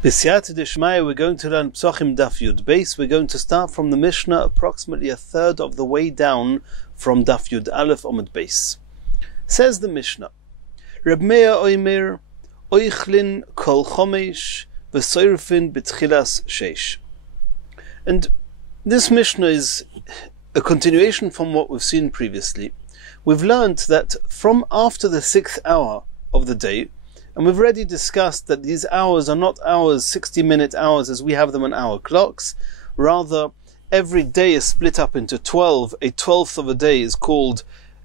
B'siyata d'shmaya, we're going to learn Pesachim Daf Yud Beis. We're going to start from the Mishnah, approximately a third of the way down from Daf Yud Aleph Omid Beis. Says the Mishnah, Reb Meir Oimer, Oichlin kol chomesh, v'soirfin b'tchilas sheish. And this Mishnah is a continuation from what we've seen previously. We've learned that from after the 6th hour of the day, and we've already discussed that these hours are not hours, 60-minute hours as we have them on our clocks. Rather, every day is split up into 12. A 12th of a day is called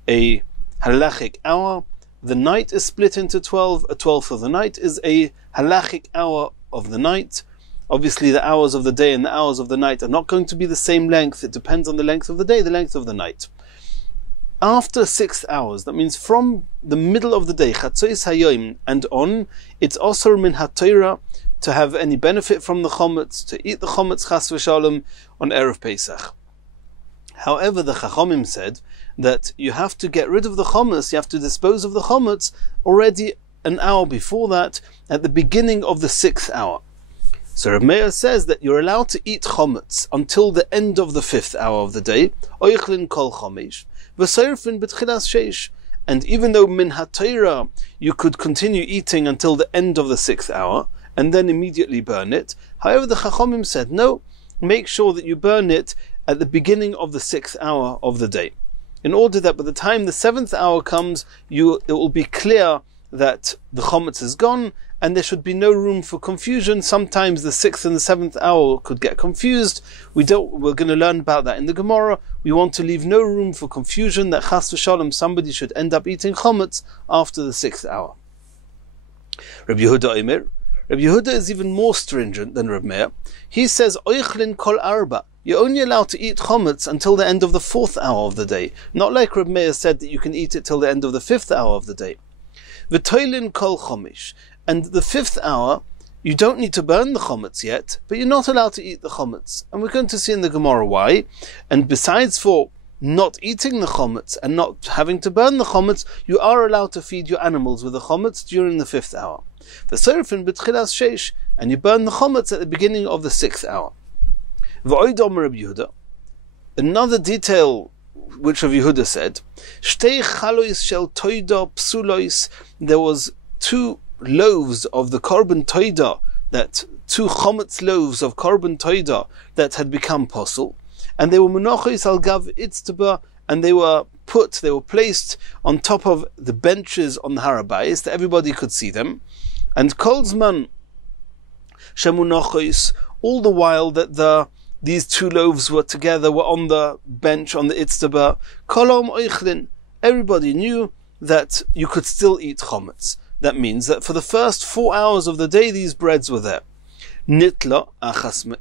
a halachic hour. The night is split into 12. A 12th of the night is a halachic hour of the night. Obviously, the hours of the day and the hours of the night are not going to be the same length. It depends on the length of the day, the length of the night. After 6 hours, that means from the middle of the day, Chatzois Hayoim and on, it's also min haTorah to have any benefit from the chometz, to eat the chometz chas v'shalom on Erev Pesach. However, the Chachamim said that you have to get rid of the chometz, you have to dispose of the chometz already an hour before that, at the beginning of the 6th hour. So Rabbi Meir says that you're allowed to eat chometz until the end of the 5th hour of the day, oichlin kol chomesh, v'soirfin b'tchilas sheish. And even though min haTorah you could continue eating until the end of the 6th hour, and then immediately burn it, however the Chachamim said, no, make sure that you burn it at the beginning of the 6th hour of the day, in order that by the time the 7th hour comes, it will be clear that the chometz is gone, and there should be no room for confusion. Sometimes the 6th and the 7th hour could get confused. We're going to learn about that in the Gemara. We want to leave no room for confusion that chas v'shalom somebody should end up eating chometz after the 6th hour. Rabbi Yehuda Omer. Rabbi Yehuda is even more stringent than Rabbi Meir. He says, Oichlin kol arba. You're only allowed to eat chometz until the end of the 4th hour of the day. Not like Rabbi Meir said that you can eat it till the end of the 5th hour of the day. V'toilin kol chomesh. And the 5th hour, you don't need to burn the chometz yet, but you're not allowed to eat the chometz. And we're going to see in the Gemara why. And besides for not eating the chometz and not having to burn the chometz, you are allowed to feed your animals with the chometz during the 5th hour. V'soirfin b'tchilas sheish, and you burn the chometz at the beginning of the 6th hour. V'oid omer Rabbi Yehuda. Another detail which Rabbi Yehuda said, Shtei chalois shel toida psulois, there was 2 loaves of the korban toida, that 2 chometz loaves of korban toida that had become posel, and they were menachos al gav itztaba, and they were placed on top of the benches on the Harabais, that everybody could see them, and kolzman shemunachos, all the while that these 2 loaves were together, were on the bench, on the itztaba, kolom oichlin, everybody knew that you could still eat chometz. That means that for the first 4 hours of the day, these breads were there. Nitla achasme.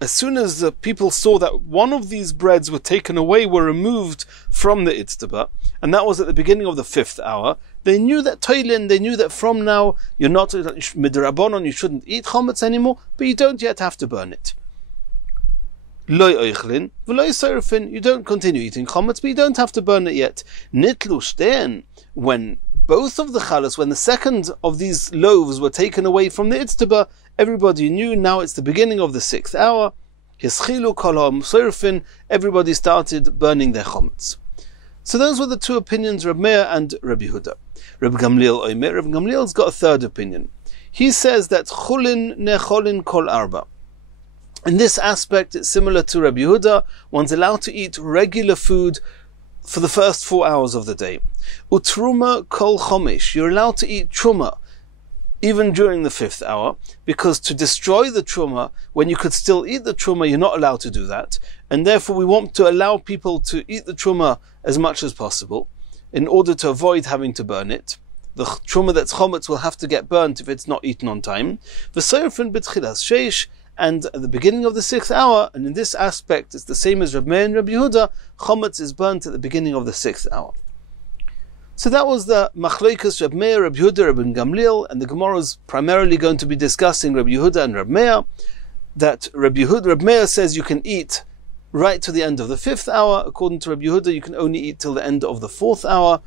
As soon as the people saw that one of these breads were taken away, were removed from the itztaba, and that was at the beginning of the 5th hour, they knew that toilin, they knew that from now, you're not midrabanon, you shouldn't eat chometz anymore, but you don't yet have to burn it. Loy oichlin, v'loy soirfin, you don't continue eating chometz, but you don't have to burn it yet. Nitlu shten, when both of the chalas, when the second of these loaves were taken away from the itztaba, everybody knew now it's the beginning of the 6th hour. Hischilu kol ha'soirfin, everybody started burning their chometz. So those were the 2 opinions, Rabbi Meir and Rabbi Yehuda. Rabbi Gamliel Omer, Rabbi Gamliel's got a third opinion. He says that chulin necholin kol arba. In this aspect, it's similar to Rabbi Yehuda. One's allowed to eat regular food for the first 4 hours of the day. Utruma kol chomesh, you're allowed to eat truma even during the 5th hour, because to destroy the truma, when you could still eat the truma, you're not allowed to do that, and therefore we want to allow people to eat the truma as much as possible, in order to avoid having to burn it. The truma that's chometz will have to get burnt if it's not eaten on time. V'soirfin b'tchilas sheish, and at the beginning of the 6th hour, and in this aspect it's the same as Rabbi Meir and Rabbi Yehuda, chometz is burnt at the beginning of the 6th hour. So that was the machlokas Rabbi Meir, Rabbi Yehuda, Rabbi Gamliel, and the Gemara is primarily going to be discussing Rabbi Yehuda and Rabbi Meir, that Rabbi Meir says you can eat right to the end of the 5th hour. According to Rabbi Yehuda, you can only eat till the end of the 4th hour,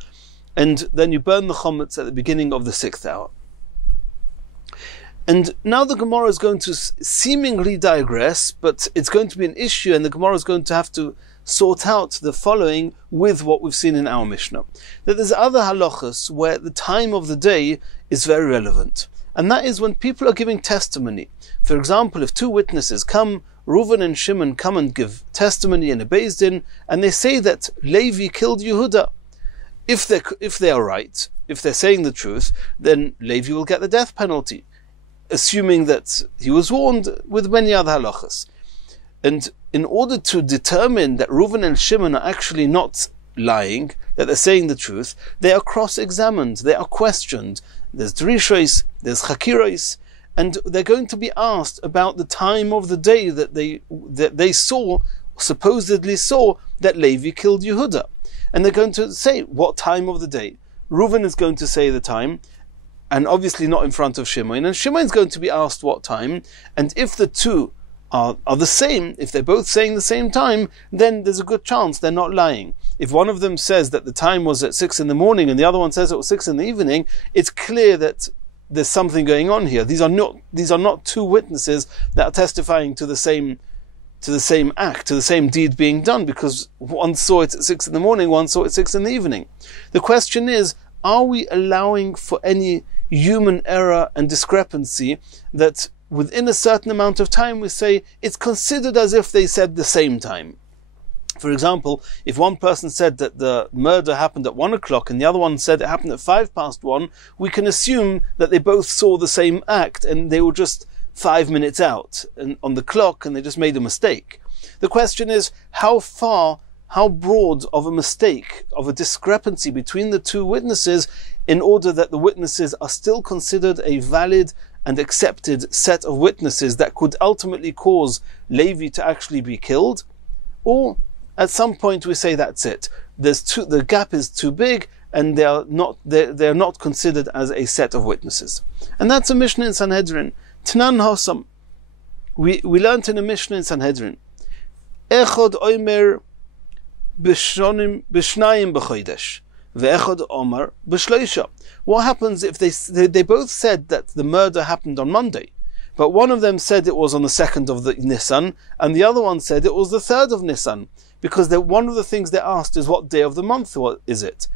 and then you burn the chometz at the beginning of the 6th hour. And now the Gemara is going to seemingly digress, but it's going to be an issue, and the Gemara is going to have to sort out the following with what we've seen in our Mishnah. That there's other halachas where the time of the day is very relevant. And that is when people are giving testimony. For example, if two witnesses come, Reuven and Shimon come and give testimony in a Beis Din, and they say that Levi killed Yehuda. If they are right, if they're saying the truth, then Levi will get the death penalty, assuming that he was warned with many other halachas. And in order to determine that Reuven and Shimon are actually not lying, that they're saying the truth, they are cross-examined, they are questioned. There's drishos, there's chakiros, and they're going to be asked about the time of the day that they supposedly saw that Levi killed Yehuda. And they're going to say, what time of the day? Reuven is going to say the time, and obviously not in front of Shimon, and Shimon is going to be asked what time, and if the two are the same, if they're both saying the same time, then there's a good chance they're not lying. If one of them says that the time was at 6 in the morning and the other one says it was 6 in the evening, it's clear that there's something going on here. These are not two witnesses that are testifying to the same act, to the same deed being done, because one saw it at 6 in the morning, one saw it at 6 in the evening. The question is, are we allowing for any human error and discrepancy that within a certain amount of time we say it's considered as if they said the same time? For example, if one person said that the murder happened at 1 o'clock and the other one said it happened at 1:05, we can assume that they both saw the same act and they were just 5 minutes out on the clock and they just made a mistake. The question is, how broad of a mistake, of a discrepancy between the two witnesses, in order that the witnesses are still considered a valid and accepted set of witnesses that could ultimately cause Levi to actually be killed? Or at some point we say that's it. The gap is too big and they are not considered as a set of witnesses. And that's a Mishnah in Sanhedrin. Tnan Hosam. We learned in a Mishnah in Sanhedrin. Echod oimer b'shnayim b'chodesh. Ve'echod omar b'shloisha. What happens if they both said that the murder happened on Monday, but one of them said it was on the 2nd of the Nisan, and the other one said it was the 3rd of Nisan? Because one of the things they're asked is what day of the month is it?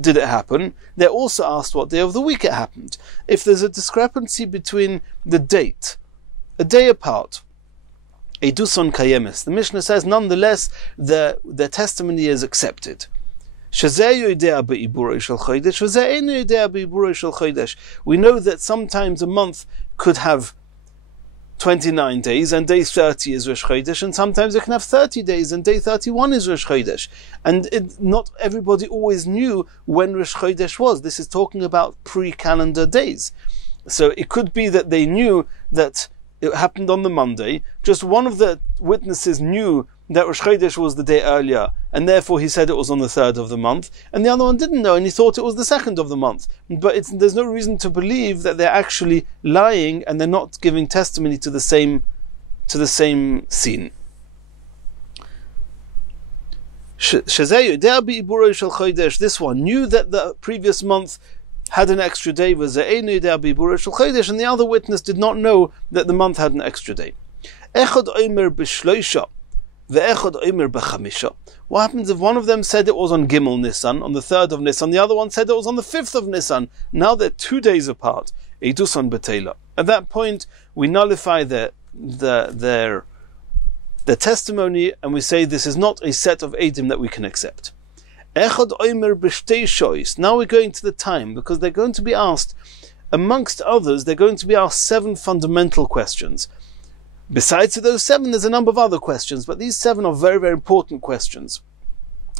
Did it happen? They're also asked what day of the week it happened. If there's a discrepancy between the date, a day apart, a duson kayemis, the Mishnah says nonetheless their testimony is accepted. We know that sometimes a month could have 29 days and day 30 is Rosh Chodesh, and sometimes it can have 30 days and day 31 is Rosh Chodesh. And not everybody always knew when Rosh Chodesh was. This is talking about pre-calendar days. So it could be that they knew that it happened on the Monday, just one of the witnesses knew that Rosh Chodesh was the day earlier, and therefore he said it was on the 3rd of the month, and the other one didn't know, and he thought it was the 2nd of the month. But there's no reason to believe that they're actually lying, and they're not giving testimony to the same scene. This one knew that the previous month had an extra day, and the other witness did not know that the month had an extra day. What happens if one of them said it was on Gimel Nisan, on the 3rd of Nisan, the other one said it was on the 5th of Nisan? Now they're 2 days apart. At that point, we nullify their testimony, and we say this is not a set of Eidim that we can accept. Now we're going to the time, because they're going to be asked, amongst others, they're going to be asked 7 fundamental questions. Besides those 7, there's a number of other questions, but these 7 are very, very important questions.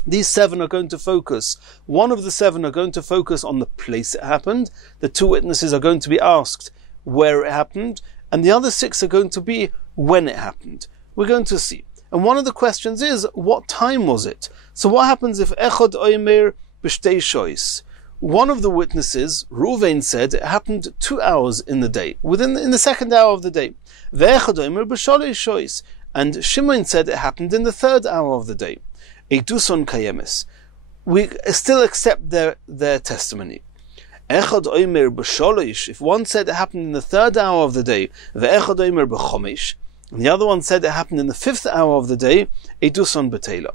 These 7 are going to focus, one of the 7 are going to focus on the place it happened, the 2 witnesses are going to be asked where it happened, and the other 6 are going to be when it happened. We're going to see. And one of the questions is, what time was it? So what happens if Echad Oimer B'shtei Shois? One of the witnesses, Reuven, said it happened 2 hours in the day, in the 2nd hour of the day. Ve'echad Oimer B'sholei Shois. And Shimon said it happened in the 3rd hour of the day. Eiduson Kayemis. We still accept their testimony. Echad oimer b'sholosh, if one said it happened in the 3rd hour of the day, ve'echad oimer b'chomesh, and the other one said it happened in the 5th hour of the day, eduson b'teila.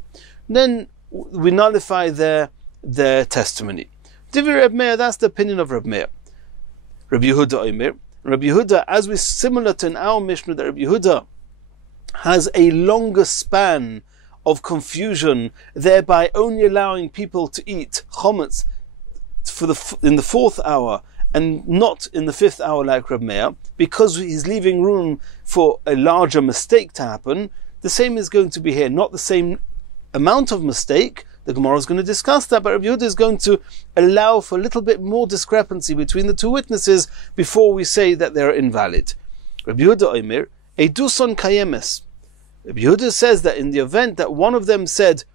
Then we nullify their testimony. Divrei Reb Meir, that's the opinion of Reb Meir. Rabbi Yehuda oimer, Rabbi Yehuda, as we similar to in our Mishnah, that Rabbi Yehuda has a longer span of confusion, thereby only allowing people to eat chometz in the 4th hour and not in the 5th hour like Reb Meir, because he's leaving room for a larger mistake to happen. The same is going to be here, not the same amount of mistake. The Gemara is going to discuss that, but Rabbi Yehuda is going to allow for a little bit more discrepancy between the two witnesses before we say that they're invalid. Rabbi Yehuda oimer, eduson kayemes. Rabbi Yehuda says that in the event that one of them said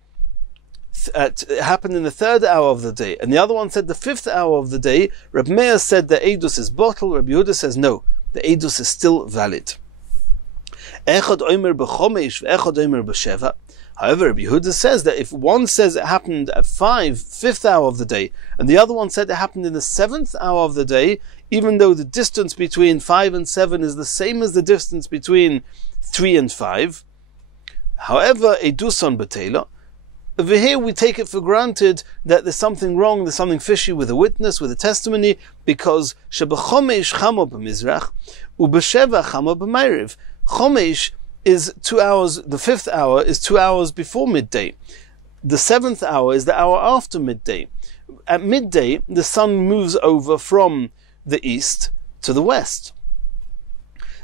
it happened in the 3rd hour of the day, and the other one said the 5th hour of the day, Rabbi Meir said the edus is bottled. Rabbi Yehuda says no, the edus is still valid. Echad oimer b'chomesh ve'echad oimer b'sheva. However, Rabbi Yehuda says that if one says it happened at 5th hour of the day, and the other one said it happened in the 7th hour of the day, even though the distance between 5 and 7 is the same as the distance between 3 and 5, however, eduson b'teila, over here we take it for granted that there's something wrong, there's something fishy with a witness, with a testimony, because shebechomesh chamo b'mizrach, ubesheva chamo b'mayriv. Chomesh is 2 hours, the 5th hour is 2 hours before midday. The 7th hour is the hour after midday. At midday, the sun moves over from the east to the west.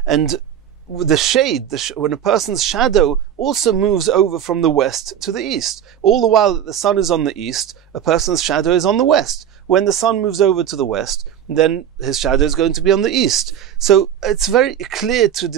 And the shade, when a person's shadow also moves over from the west to the east. All the while that the sun is on the east, a person's shadow is on the west. When the sun moves over to the west, then his shadow is going to be on the east. So it's very clear to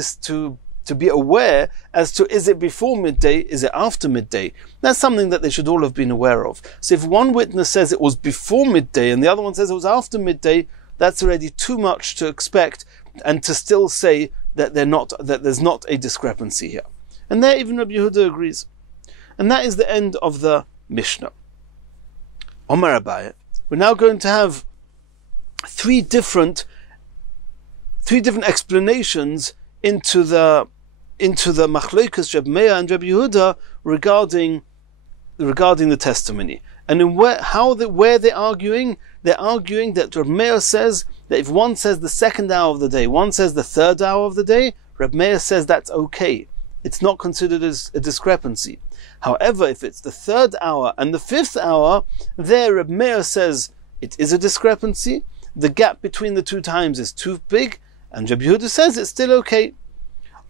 be aware as to, is it before midday, is it after midday? That's something that they should all have been aware of. So if one witness says it was before midday and the other one says it was after midday, that's already too much to expect and to still say that there's not a discrepancy here. And there even Rabbi Yehuda agrees. And that is the end of the Mishnah. Omar Abaye, we're now going to have three different explanations into the Machlokes Reb Meir and Rabbi Yehuda regarding the testimony. And where they're arguing that Reb Meir says that if one says the 2nd hour of the day, one says the 3rd hour of the day, Reb Meir says that's okay. It's not considered as a discrepancy. However, if it's the 3rd hour and the 5th hour, there Reb Meir says it is a discrepancy. The gap between the two times is too big, and Rabbi Yehuda says it's still okay.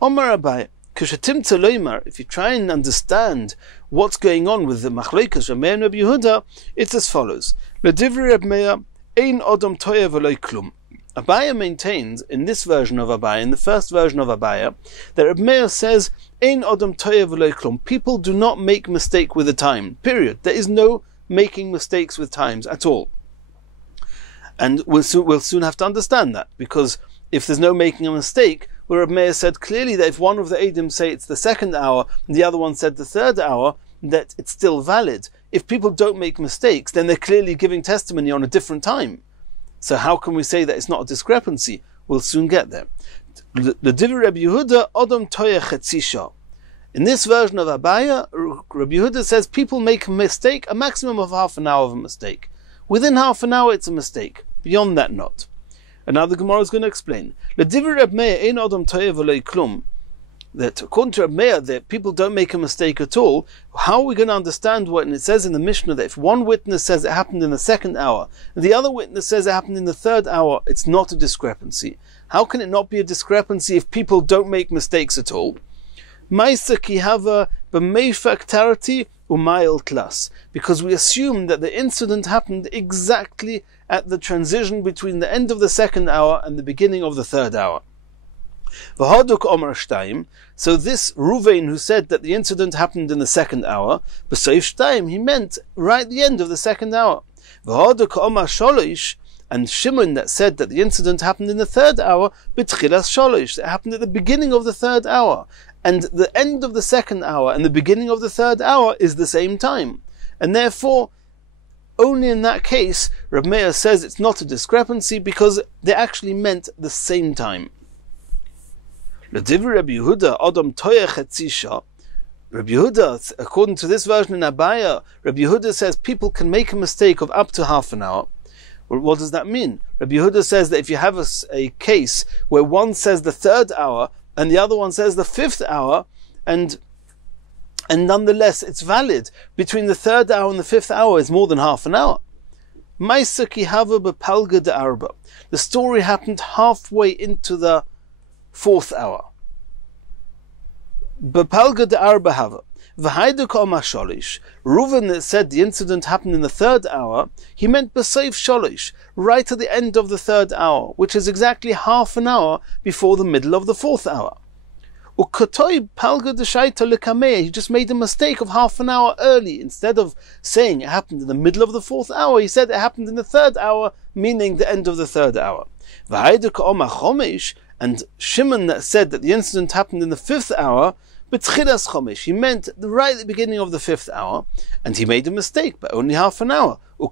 Omar Abaye, if you try and understand what's going on with the Machlokes Reb Meir and Rabbi Yehuda, it's as follows. L'divrei Reb Meir, ein odom toyev v'lo klum. Abaye maintains, in this version of Abaye, in the first version of Abaye, that Reb Meir says, ein odom toyev v'lo klum. People do not make mistake with the time, period. There is no making mistakes with times at all. And we'll soon have to understand that, because if there's no making a mistake, where Reb Meir said clearly that if one of the Eidim say it's the 2nd hour, and the other one said the 3rd hour, that it's still valid. If people don't make mistakes, then they're clearly giving testimony on a different time. So how can we say that it's not a discrepancy? We'll soon get there. L'divrei Rabbi Yehuda, odom toyeh chetzi shah. In this version of Abaye, Rabbi Yehuda says people make a mistake, a maximum of half an hour of a mistake. Within half an hour it's a mistake. Beyond that, not. And now the Gemara is going to explain. L'divrei Reb Meir, ein odom toyeh v'lo klum. That according to Reb Meir, that people don't make a mistake at all. How are we going to understand when it says in the Mishnah that if one witness says it happened in the 2nd hour, and the other witness says it happened in the 3rd hour, it's not a discrepancy? How can it not be a discrepancy if people don't make mistakes at all? Ma'isa ki hava b'meifak tarati u'mayil tlas. Because we assume that the incident happened exactly at the transition between the end of the 2nd hour and the beginning of the 3rd hour. V'haduk Omar Shtayim. So this Ruvain who said that the incident happened in the 2nd hour, b'soif Shtayim, he meant right at the end of the 2nd hour. V'haduk Omar Sholosh, and Shimon that said that the incident happened in the 3rd hour, b'tchilas Sholosh, it happened at the beginning of the 3rd hour. And the end of the 2nd hour and the beginning of the 3rd hour is the same time. And therefore, only in that case, Rabbi Meir says it's not a discrepancy because they actually meant the same time. L'divrei Rabbi Yehuda, Adam toyeh chetzisha. Rabbi Yehuda, according to this version in Abaya, Rabbi Yehuda says people can make a mistake of up to half an hour. Well, what does that mean? Rabbi Yehuda says that if you have a case where one says the 3rd hour and the other one says the 5th hour, and nonetheless it's valid, between the 3rd hour and the 5th hour is more than half an hour. The story happened halfway into the 4th hour. Reuven said the incident happened in the 3rd hour. He meant b'seif sholish, right at the end of the 3rd hour, which is exactly half an hour before the middle of the 4th hour. He just made a mistake of half an hour early. Instead of saying it happened in the middle of the 4th hour, he said it happened in the 3rd hour, meaning the end of the 3rd hour. And Shimon said that the incident happened in the 5th hour, but he meant right at the beginning of the 5th hour, and he made a mistake by only half an hour. He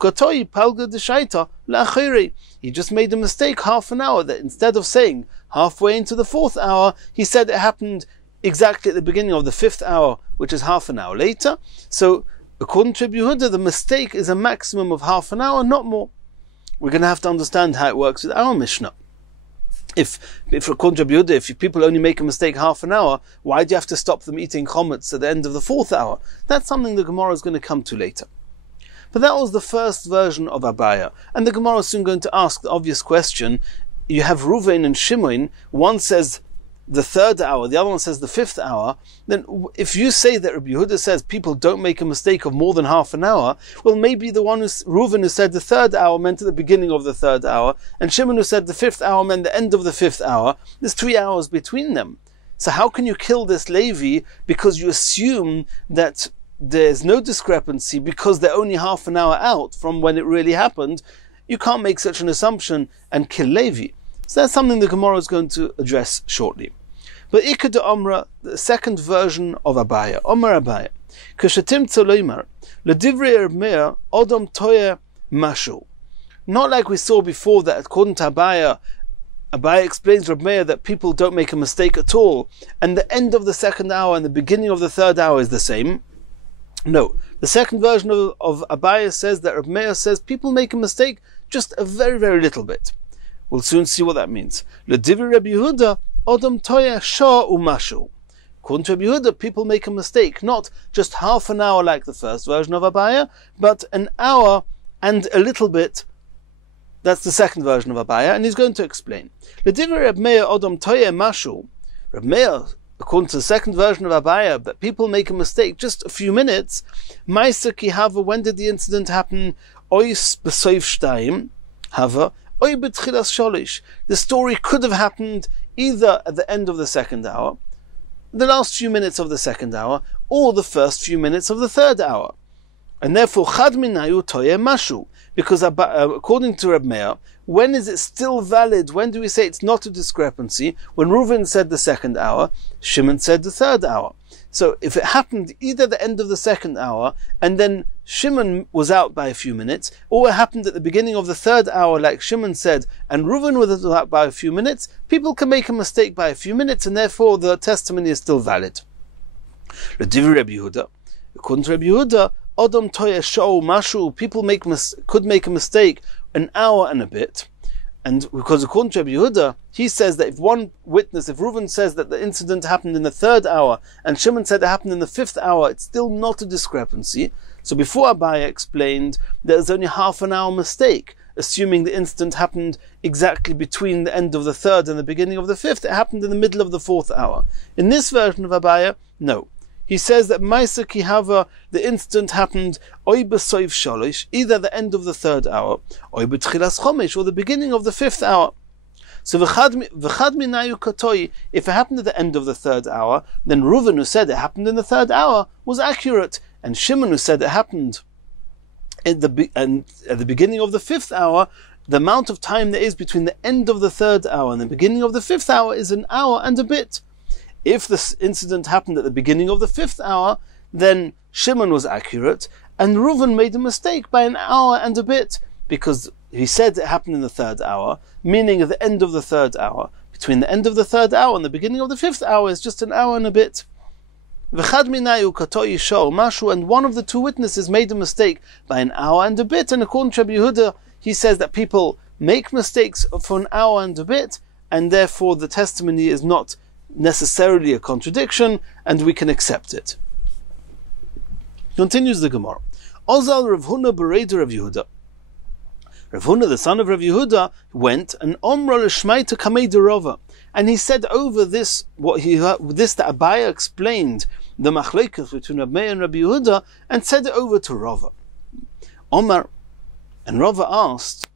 just made a mistake half an hour, that instead of saying halfway into the 4th hour, he said it happened exactly at the beginning of the 5th hour, which is half an hour later. So, according to Rabbi Yehuda, the mistake is a maximum of half an hour, not more. We're going to have to understand how it works with our Mishnah. If according to Rabbi Yehuda, if people only make a mistake half an hour, why do you have to stop them eating chometz at the end of the 4th hour? That's something the Gemara is going to come to later. But that was the first version of Abaya. And the Gemara is soon going to ask the obvious question. You have Reuven and Shimon, one says the 3rd hour, the other one says the 5th hour. Then if you say that Rabbi Yehuda says people don't make a mistake of more than half an hour, well, maybe the one Reuven who said the 3rd hour meant at the beginning of the 3rd hour, and Shimon who said the 5th hour meant the end of the 5th hour. There's 3 hours between them. So how can you kill this Levi because you assume that there's no discrepancy because they're only half an hour out from when it really happened? You can't make such an assumption and kill Levi. So that's something the Gemara is going to address shortly. But Ikar de Omra, the second version of Abaya, Omar Abaya, Kashatim Tzoloimar, L'divrei Rabbi Meir, Odom Toyer Mashu. Not like we saw before that according to Abaya, Abaya explains Rabbi Meir that people don't make a mistake at all, and the end of the 2nd hour and the beginning of the 3rd hour is the same. No, the second version of Abaya says that Rabbi Meir says people make a mistake just a very, very little bit. We'll soon see what that means. L'divrei Rabbi Yehuda, Odom toya shah umashu. According to Rabbi Yehuda, people make a mistake, not just half an hour like the first version of Abaya, but an hour and a little bit. That's the second version of Abaya, and he's going to explain. L'divrei Rabbi Meir, Odom toya mashu. Rabbi Meir, according to the second version of Abaya, that people make a mistake just a few minutes. Ma'aser ki hava, when did the incident happen? Ois b'soif shtayim hava. The story could have happened either at the end of the 2nd hour, the last few minutes of the 2nd hour, or the first few minutes of the 3rd hour. And therefore, chad minayu toyeh mashu. Because according to Rabbi Meir, when is it still valid? When do we say it's not a discrepancy? When Reuven said the 2nd hour, Shimon said the 3rd hour. So if it happened either the end of the 2nd hour, and then Shimon was out by a few minutes, or it happened at the beginning of the 3rd hour, like Shimon said, and Reuven was out by a few minutes, people can make a mistake by a few minutes, and therefore the testimony is still valid. L'divrei Rabbi Yehuda, according to Rabbi Yehuda, Odom toya shou mashu, people could make a mistake an hour and a bit. And because according to Rabbi Yehuda, he says that if one witness, if Reuven says that the incident happened in the 3rd hour, and Shimon said it happened in the 5th hour, it's still not a discrepancy. So before Abaya explained, there's only half an hour mistake, assuming the incident happened exactly between the end of the 3rd and the beginning of the 5th. It happened in the middle of the 4th hour. In this version of Abaya, no. He says that Ma'aser ki hava, the incident happened oy b'soif shalosh, either the end of the 3rd hour, oy b'tchilas chomesh, or the beginning of the 5th hour. So v'chad minayu katoi, if it happened at the end of the 3rd hour, then Reuven, who said it happened in the 3rd hour, was accurate, and Shimon, who said it happened at the beginning of the 5th hour, the amount of time there is between the end of the 3rd hour and the beginning of the 5th hour is an hour and a bit. If this incident happened at the beginning of the 5th hour, then Shimon was accurate, and Reuven made a mistake by an hour and a bit, because he said it happened in the 3rd hour, meaning at the end of the 3rd hour. Between the end of the 3rd hour and the beginning of the 5th hour is just an hour and a bit. And one of the 2 witnesses made a mistake by an hour and a bit, and according to Rabbi Yehuda, he says that people make mistakes for an hour and a bit, and therefore the testimony is not necessarily a contradiction, and we can accept it. Continues the Gemara. Ozal Rav Huna Bereder Rav Yehuda. Rav Huna, the son of Rav Yehuda, went and Omra l'shmaita kamei de Rava, and he said over this that Abaya explained the machlekes between Rabbi and Rabbi Yehuda, and said it over to Rava. Omar, and Rava asked,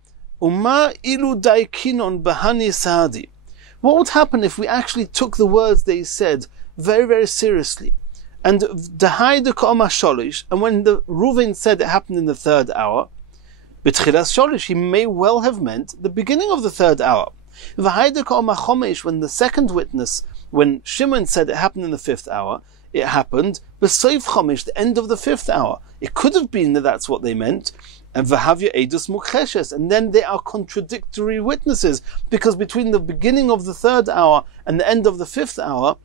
Uma ilu daikinon bahani saadi. What would happen if we actually took the words they said very, very seriously? And Dahaida Ka'oma Sholish, and when the Reuven said it happened in the 3rd hour, B'tchilas Sholish, he may well have meant the beginning of the 3rd hour. V'haida Ka'oma Chomesh, when the 2nd witness, when Shimon said it happened in the 5th hour, it happened B'soif Chomesh, the end of the 5th hour. It could have been that that's what they meant. And V'havya Edus Mukheshes, and then they are contradictory witnesses, because between the beginning of the 3rd hour and the end of the 5th hour,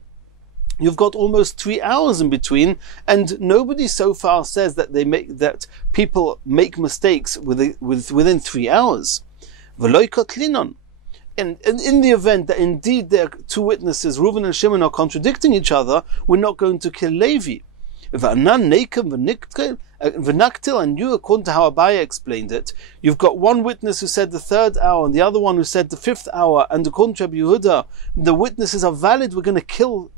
you've got almost 3 hours in between, and nobody so far says that people make mistakes within 3 hours. V'loi kotlinon. And in the event that indeed there are 2 witnesses, Reuven and Shimon, are contradicting each other, we're not going to kill Levi. And you, according to how Abaya explained it, you've got one witness who said the 3rd hour and the other one who said the 5th hour, and according to Rabbi Yehuda, the witnesses are valid. We're going to kill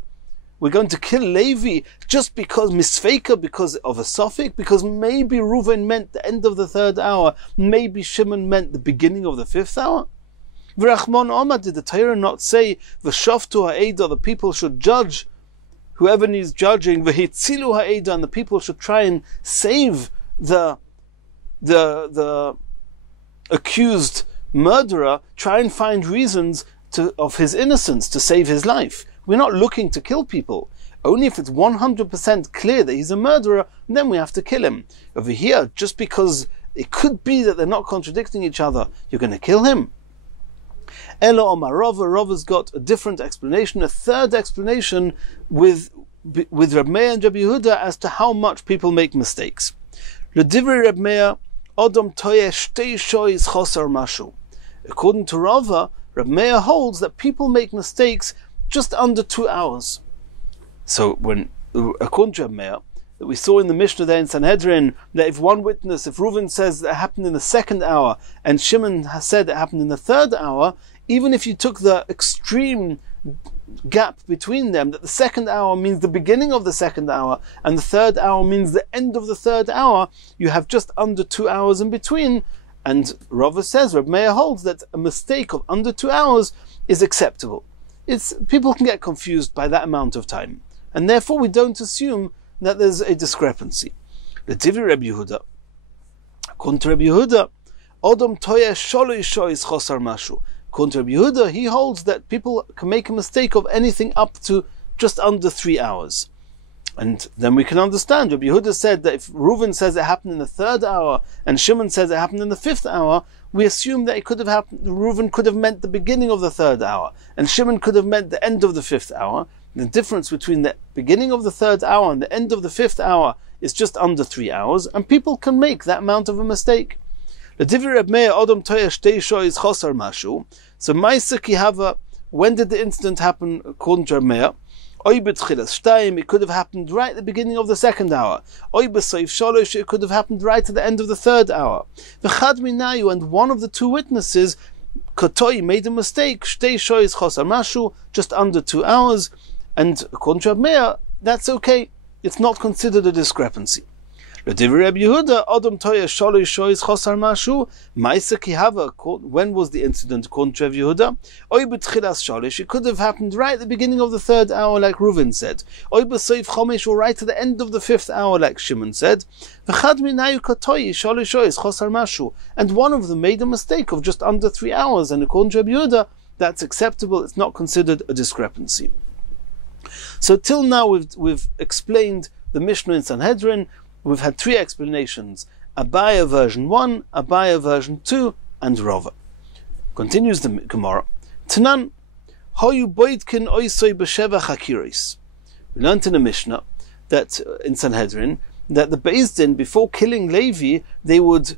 Levi just because misfeika, because of a suffix, because maybe Reuven meant the end of the 3rd hour, maybe Shimon meant the beginning of the 5th hour. V'rachmon Omar, did the Torah not say v'shoftu ha'eda, the people should judge whoever needs judging, v'hitzilu ha'eda, and the people should try and save the accused murderer, try and find reasons of his innocence to save his life. We're not looking to kill people. Only if it's 100% clear that he's a murderer, then we have to kill him. Over here, just because it could be that they're not contradicting each other, you're going to kill him. Elo Omar Rava, Rava's got a different explanation, a 3rd explanation with Reb Meir and Rabbi Yehuda as to how much people make mistakes. L'divrei Reb Meir, Odom toyeh shtei shoyis chosar mashu. According to Rava, Reb Meir holds that people make mistakes just under 2 hours. So according to Reb Meir, that we saw in the Mishnah there in Sanhedrin, that if one witness, if Reuven says that it happened in the 2nd hour, and Shimon has said it happened in the 3rd hour, even if you took the extreme gap between them, that the 2nd hour means the beginning of the 2nd hour, and the 3rd hour means the end of the 3rd hour, you have just under 2 hours in between. And Rava says, Reb Meir holds that a mistake of under 2 hours is acceptable. People can get confused by that amount of time, and therefore we don't assume that there's a discrepancy. The Tivri Rabbi Yehuda, according to Rabbi Yehuda, Odom toyeh sholosh shoyis chosar mashu. According to Rabbi Yehuda, he holds that people can make a mistake of anything up to just under 3 hours. And then we can understand. Rabbi Yehuda said that if Reuven says it happened in the 3rd hour and Shimon says it happened in the 5th hour, we assume that it could have happened. Reuven could have meant the beginning of the 3rd hour, and Shimon could have meant the end of the 5th hour. The difference between the beginning of the 3rd hour and the end of the 5th hour is just under 3 hours, and people can make that amount of a mistake. So Masechet Pesachim, when did the incident happen according to Reb Meir? It could have happened right at the beginning of the 2nd hour. It could have happened right at the end of the 3rd hour. And one of the 2 witnesses, Kotoi, made a mistake, just under 2 hours. And according to Reb Meir, that's okay. It's not considered a discrepancy. When was the incident according to Rabbi Yehuda? It could have happened right at the beginning of the 3rd hour, like Reuven said. Or right at the end of the 5th hour, like Shimon said. And one of them made a mistake of just under 3 hours, and according to Rabbi Yehuda, that's acceptable. It's not considered a discrepancy. So till now we've explained the Mishnah in Sanhedrin, We've had 3 explanations: Abaya version 1, Abaya version 2, and Rava. Continues the Gemara. Tanan, Hoyu boidkin oisoi b'sheva chakiris. We learned in the Mishnah that in Sanhedrin that the Beis Din, before killing Levi, they would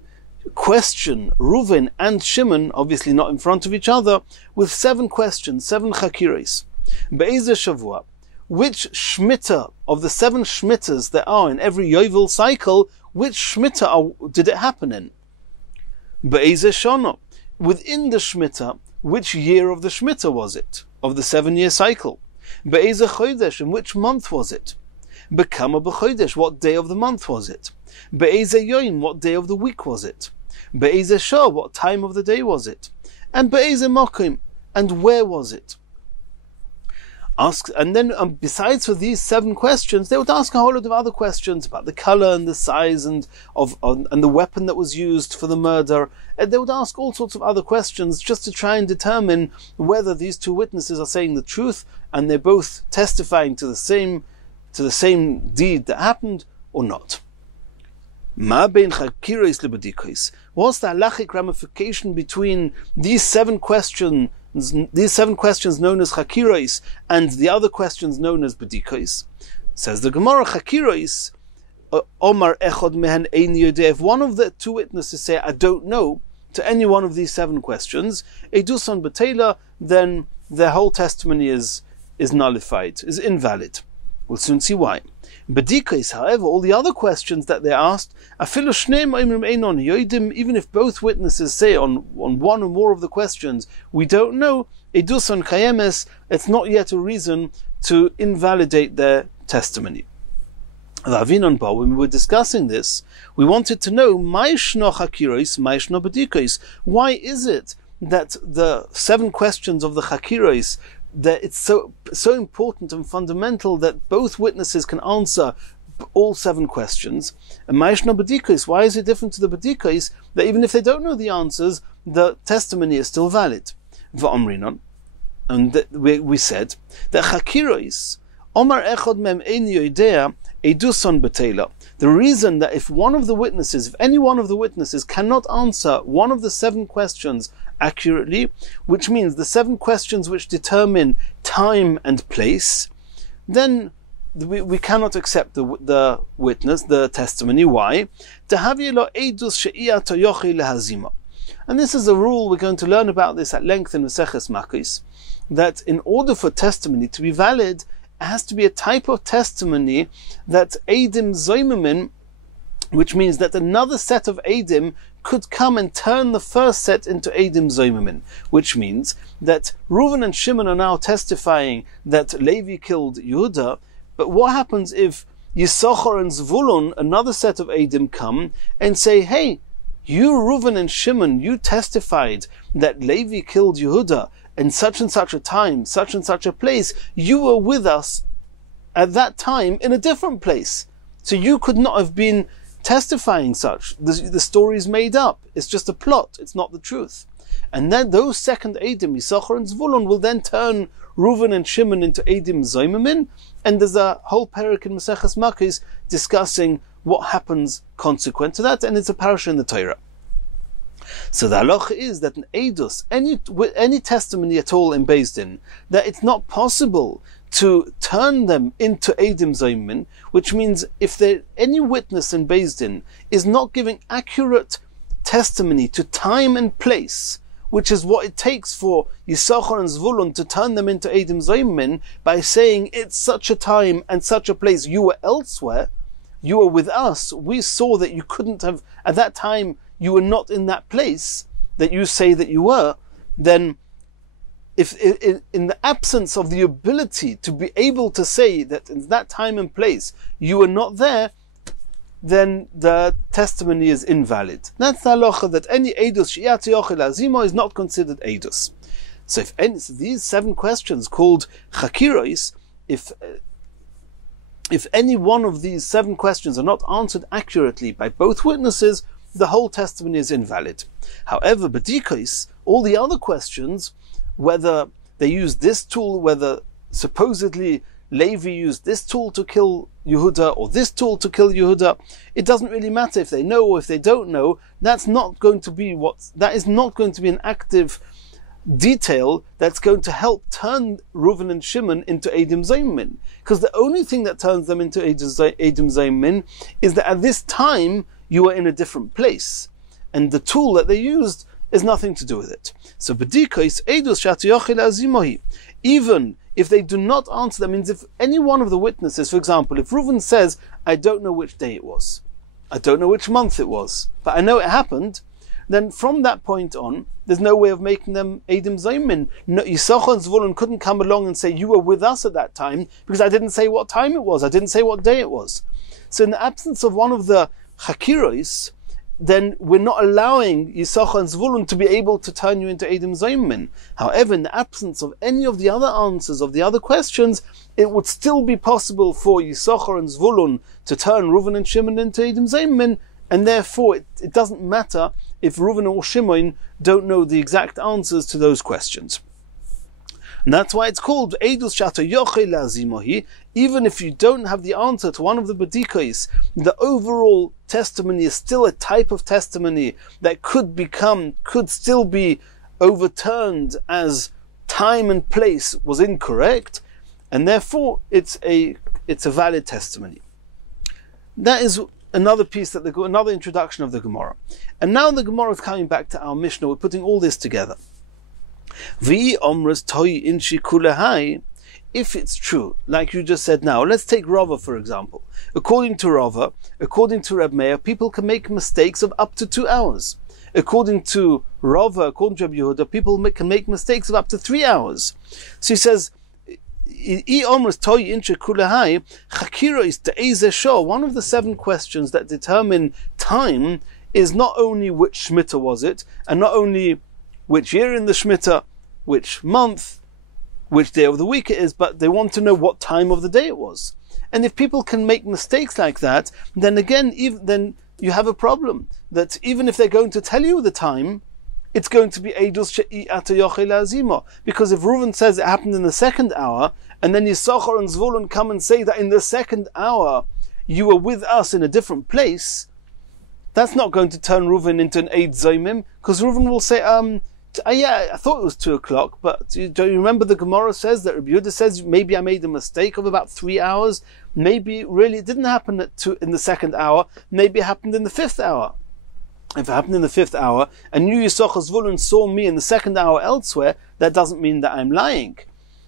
question Reuven and Shimon, obviously not in front of each other, with 7 questions, 7 chakiris. Be'ezeh shavua, which shmita of the 7 shmitas there are in every Yovel cycle, which shmita did it happen in? Be'ezeh shana, within the shmita, which year of the shmita was it, of the 7-year cycle? Be'ezeh chodesh, in which month was it? Bekama b'chodesh, what day of the month was it? Be'ezeh yoim, what day of the week was it? Be'ezeh shah, what time of the day was it? And be'ezeh makom, and where was it? And then besides for these 7 questions, they would ask a whole lot of other questions about the color and the size and the weapon that was used for the murder. And they would ask all sorts of other questions just to try and determine whether these 2 witnesses are saying the truth and they're both testifying to the same deed that happened or not. What's the halachic ramification between these 7 questions known as chakiros and the other questions known as bedikos? Says the Gemara, chakiros, Omar echod mehen ein yodeh. If one of the 2 witnesses say, I don't know, to any one of these 7 questions, eduson betela, then their whole testimony is nullified, is invalid. We'll soon see why. Bedikos, however, all the other questions that they asked, even if both witnesses say on 1 or more of the questions, we don't know, eduson kayemes, it's not yet a reason to invalidate their testimony. When we were discussing this, we wanted to know, why is it that the 7 questions of the chakiros, that it's so important and fundamental that both witnesses can answer all 7 questions? And Maishna Badikos, why is it different to the Badikos that even if they don't know the answers, the testimony is still valid? Va'omrinon, and we said that Chakiros, Omar Echod Mem Ein Yoidea, Eduson Betela. The reason that if any one of the witnesses cannot answer one of the 7 questions accurately, which means the 7 questions which determine time and place, then we cannot accept the witness, the testimony. Why? And this is a rule, we're going to learn about this at length in Masechet Pesachim, that in order for testimony to be valid, it has to be a type of testimony that Eidim Zoimemin, which means that another set of Eidim could come and turn the first set into Eidim Zoimemin, which means that Reuven and Shimon are now testifying that Levi killed Yehuda, but what happens if Yitzchok and Zvulun, another set of Eidim, come and say, hey, you Reuven and Shimon, you testified that Levi killed Yehuda in such and such a time, such and such a place, you were with us at that time in a different place. So you could not have been testifying such. The story is made up. It's just a plot. It's not the truth. And then those second Eidim, Yitzchok and Zvulun, will then turn Reuven and Shimon into Eidim Zoimemin, and there's a whole parak in Masechet Pesachim discussing what happens consequent to that, and it's a parasha in the Torah. So the halacha is that an edus, any testimony at all in Beis Din, that it's not possible to turn them into Eidim Zoimemin, which means if any witness in Beis Din is not giving accurate testimony to time and place, which is what it takes for Yitzchok and Zvulun to turn them into Eidim Zoimemin by saying it's such a time and such a place, you were elsewhere, you were with us, we saw that you couldn't have, at that time you were not in that place that you say that you were, then if in the absence of the ability to be able to say that in that time and place you were not there, then the testimony is invalid. That's the halacha, that any edus she'at yochel azimo is not considered edus. So these 7 questions called chakiros, if any one of these 7 questions are not answered accurately by both witnesses, the whole testimony is invalid. However, bedikos, all the other questions, whether they use this tool, whether supposedly Levi used this tool to kill Yehuda or this tool to kill Yehuda. It doesn't really matter if they know or if they don't know. That is not going to be an active detail that's going to help turn Reuven and Shimon into Eidim Zaymin. Because the only thing that turns them into Eidim Zaymin is that at this time you are in a different place. And the tool that they used is nothing to do with it. So Bedika is Eidus Shatiyochil Azimohi. Even if they do not answer, that means if any one of the witnesses, for example, if Reuven says, I don't know which day it was, I don't know which month it was, but I know it happened, then from that point on, there's no way of making them Eidim Zaymin. No, Yitzchok and Zvulun couldn't come along and say, you were with us at that time, because I didn't say what time it was, I didn't say what day it was. So in the absence of one of the Chakiros, then we're not allowing Yitzchok and Zvulun to be able to turn you into Eidim Zaymin. However, in the absence of any of the other answers of the other questions, it would still be possible for Yitzchok and Zvulun to turn Reuven and Shimon into Eidim Zaymin, and therefore it doesn't matter if Reuven or Shimon don't know the exact answers to those questions. And that's why it's called Eidus Shato Yochel Azimohi. Even if you don't have the answer to one of the Bedikos, the overall testimony is still a type of testimony that could still be overturned as time and place was incorrect, and therefore it's a valid testimony. That is another piece another introduction of the Gemara. And now the Gemara is coming back to our Mishnah. We're putting all this together. If it's true, like you just said now, let's take Rava for example. According to Rava, according to Reb Meir, people can make mistakes of up to 2 hours. According to Rava, according to Rabbi Yehuda, people can make mistakes of up to 3 hours. So he says, one of the 7 questions that determine time is not only which Shemitah was it, and not only which year in the Shemitah, which month, which day of the week it is, but they want to know what time of the day it was. And if people can make mistakes like that, then again, then you have a problem. That even if they're going to tell you the time, it's going to be Eidus She'ata Yochel Azimo. Because if Reuven says it happened in the 2nd hour, and then Yisachar and Zvulun come and say that in the 2nd hour you were with us in a different place, that's not going to turn Reuven into an Eid Zaymim, because Reuven will say, yeah, I thought it was 2 o'clock, but do you remember the Gemara says that Rabbi Yehuda says maybe I made a mistake of about 3 hours, maybe really it didn't happen in the 2nd hour, maybe it happened in the 5th hour. If it happened in the 5th hour, and you Yitzchok Zvulun saw me in the 2nd hour elsewhere, that doesn't mean that I'm lying.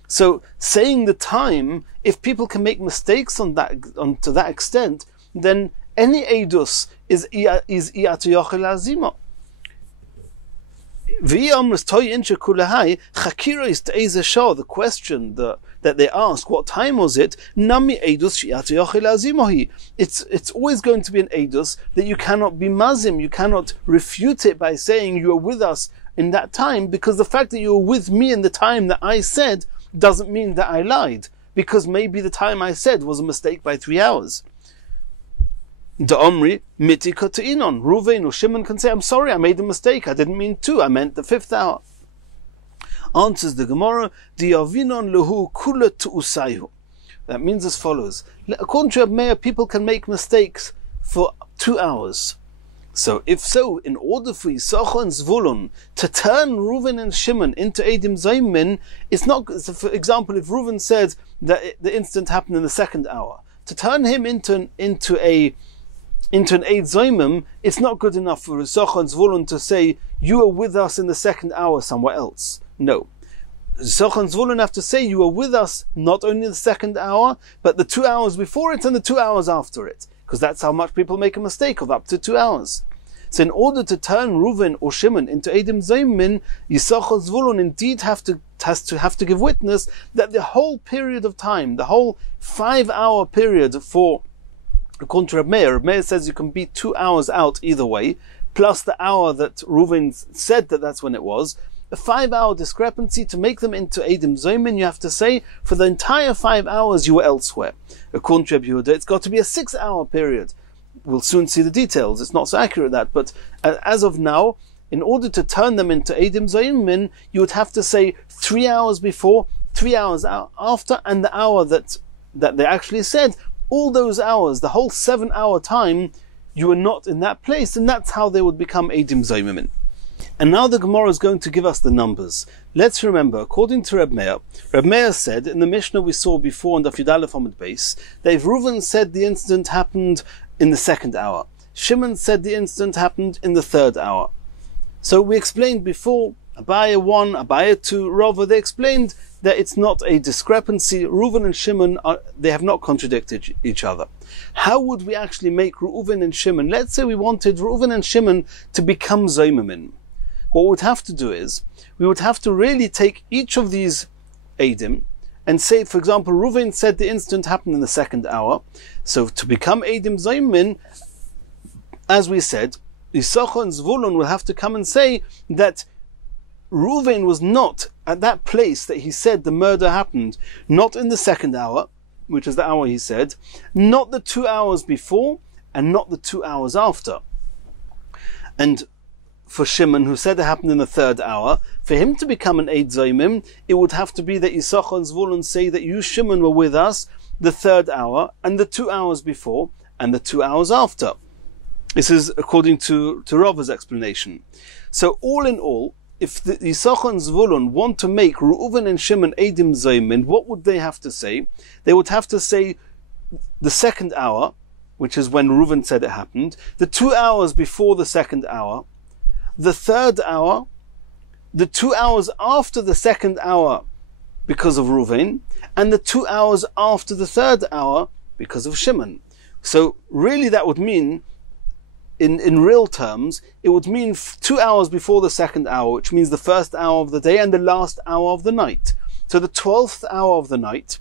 So saying the time, if people can make mistakes to that extent, then any Eidus is Iyatu Yochel Azimo. The question that they ask, what time was it? It's always going to be an Eidus that you cannot be mazim, you cannot refute it by saying you were with us in that time, because the fact that you were with me in the time that I said doesn't mean that I lied, because maybe the time I said was a mistake by 3 hours. The Omri mitika te'inon. Reuven or Shimon can say, I'm sorry, I made a mistake. I didn't mean 2. I meant the 5th hour. Answers the Gemara, Diavinon lehu kula tu'usayhu. That means as follows. According to Reb Meir, people can make mistakes for 2 hours. So, if so, in order for Yisachar and Zvulun to turn Reuven and Shimon into Eidim Zaymin, it's not, so for example, if Reuven said that the incident happened in the 2nd hour, to turn him into an Eid Zaymim, it's not good enough for Yisachar and Zvulun to say, you were with us in the 2nd hour somewhere else. No. Yisachar and Zvulun have to say, you were with us not only in the 2nd hour, but the 2 hours before it and the 2 hours after it. Because that's how much people make a mistake of up to 2 hours. So in order to turn Reuven or Shimon into Eidim Zaymin, Yisachar Zvulun indeed have to give witness that the whole period of time, the whole 5-hour period for, according to Reb Meir says you can be 2 hours out either way, plus the hour that Reuven said that's when it was, a 5-hour discrepancy, to make them into Eidim Zaymin, you have to say, for the entire 5 hours you were elsewhere. According to Rabbi Yehuda, it's got to be a 6-hour period. We'll soon see the details. It's not so accurate that, but as of now, in order to turn them into Eidim Zaymin, you would have to say 3 hours before, 3 hours after, and the hour that that they actually said all those hours, the whole 7-hour time, you were not in that place, and that's how they would become Eidim Zaymimin. And now the Gemara is going to give us the numbers. Let's remember, according to Rabbi Meir said, in the Mishnah we saw before on Daf Yud Aleph Amud Beis, that if Reuven said the incident happened in the 2nd hour, Shimon said the incident happened in the 3rd hour. So we explained before, Abaye 1, Abaye 2, Rava, they explained that it's not a discrepancy. Reuven and Shimon, they have not contradicted each other. How would we actually make Reuven and Shimon? Let's say we wanted Reuven and Shimon to become Zaymimin. What we'd have to do is, we would have to really take each of these Eidim and say, for example, Reuven said the incident happened in the 2nd hour. So to become Eidim Zaymimin, as we said, Yitzchok and Zvulun will have to come and say that Reuven was not at that place that he said the murder happened, not in the 2nd hour, which is the hour he said, not the 2 hours before, and not the 2 hours after. And for Shimon, who said it happened in the 3rd hour, for him to become an Eid Zaymim, it would have to be that Yitzchok and Zvulun say that you, Shimon, were with us the 3rd hour, and the 2 hours before, and the 2 hours after. This is according to Rava's explanation. So all in all, if the Yitzchok and Zvulun want to make Reuven and Shimon Eidim Zaymin, what would they have to say? They would have to say the 2nd hour, which is when Reuven said it happened, the 2 hours before the 2nd hour, the 3rd hour, the 2 hours after the 2nd hour because of Reuven, and the 2 hours after the 3rd hour because of Shimon. So really that would mean, in real terms, it would mean 2 hours before the 2nd hour, which means the 1st hour of the day and the last hour of the night. So the 12th hour of the night,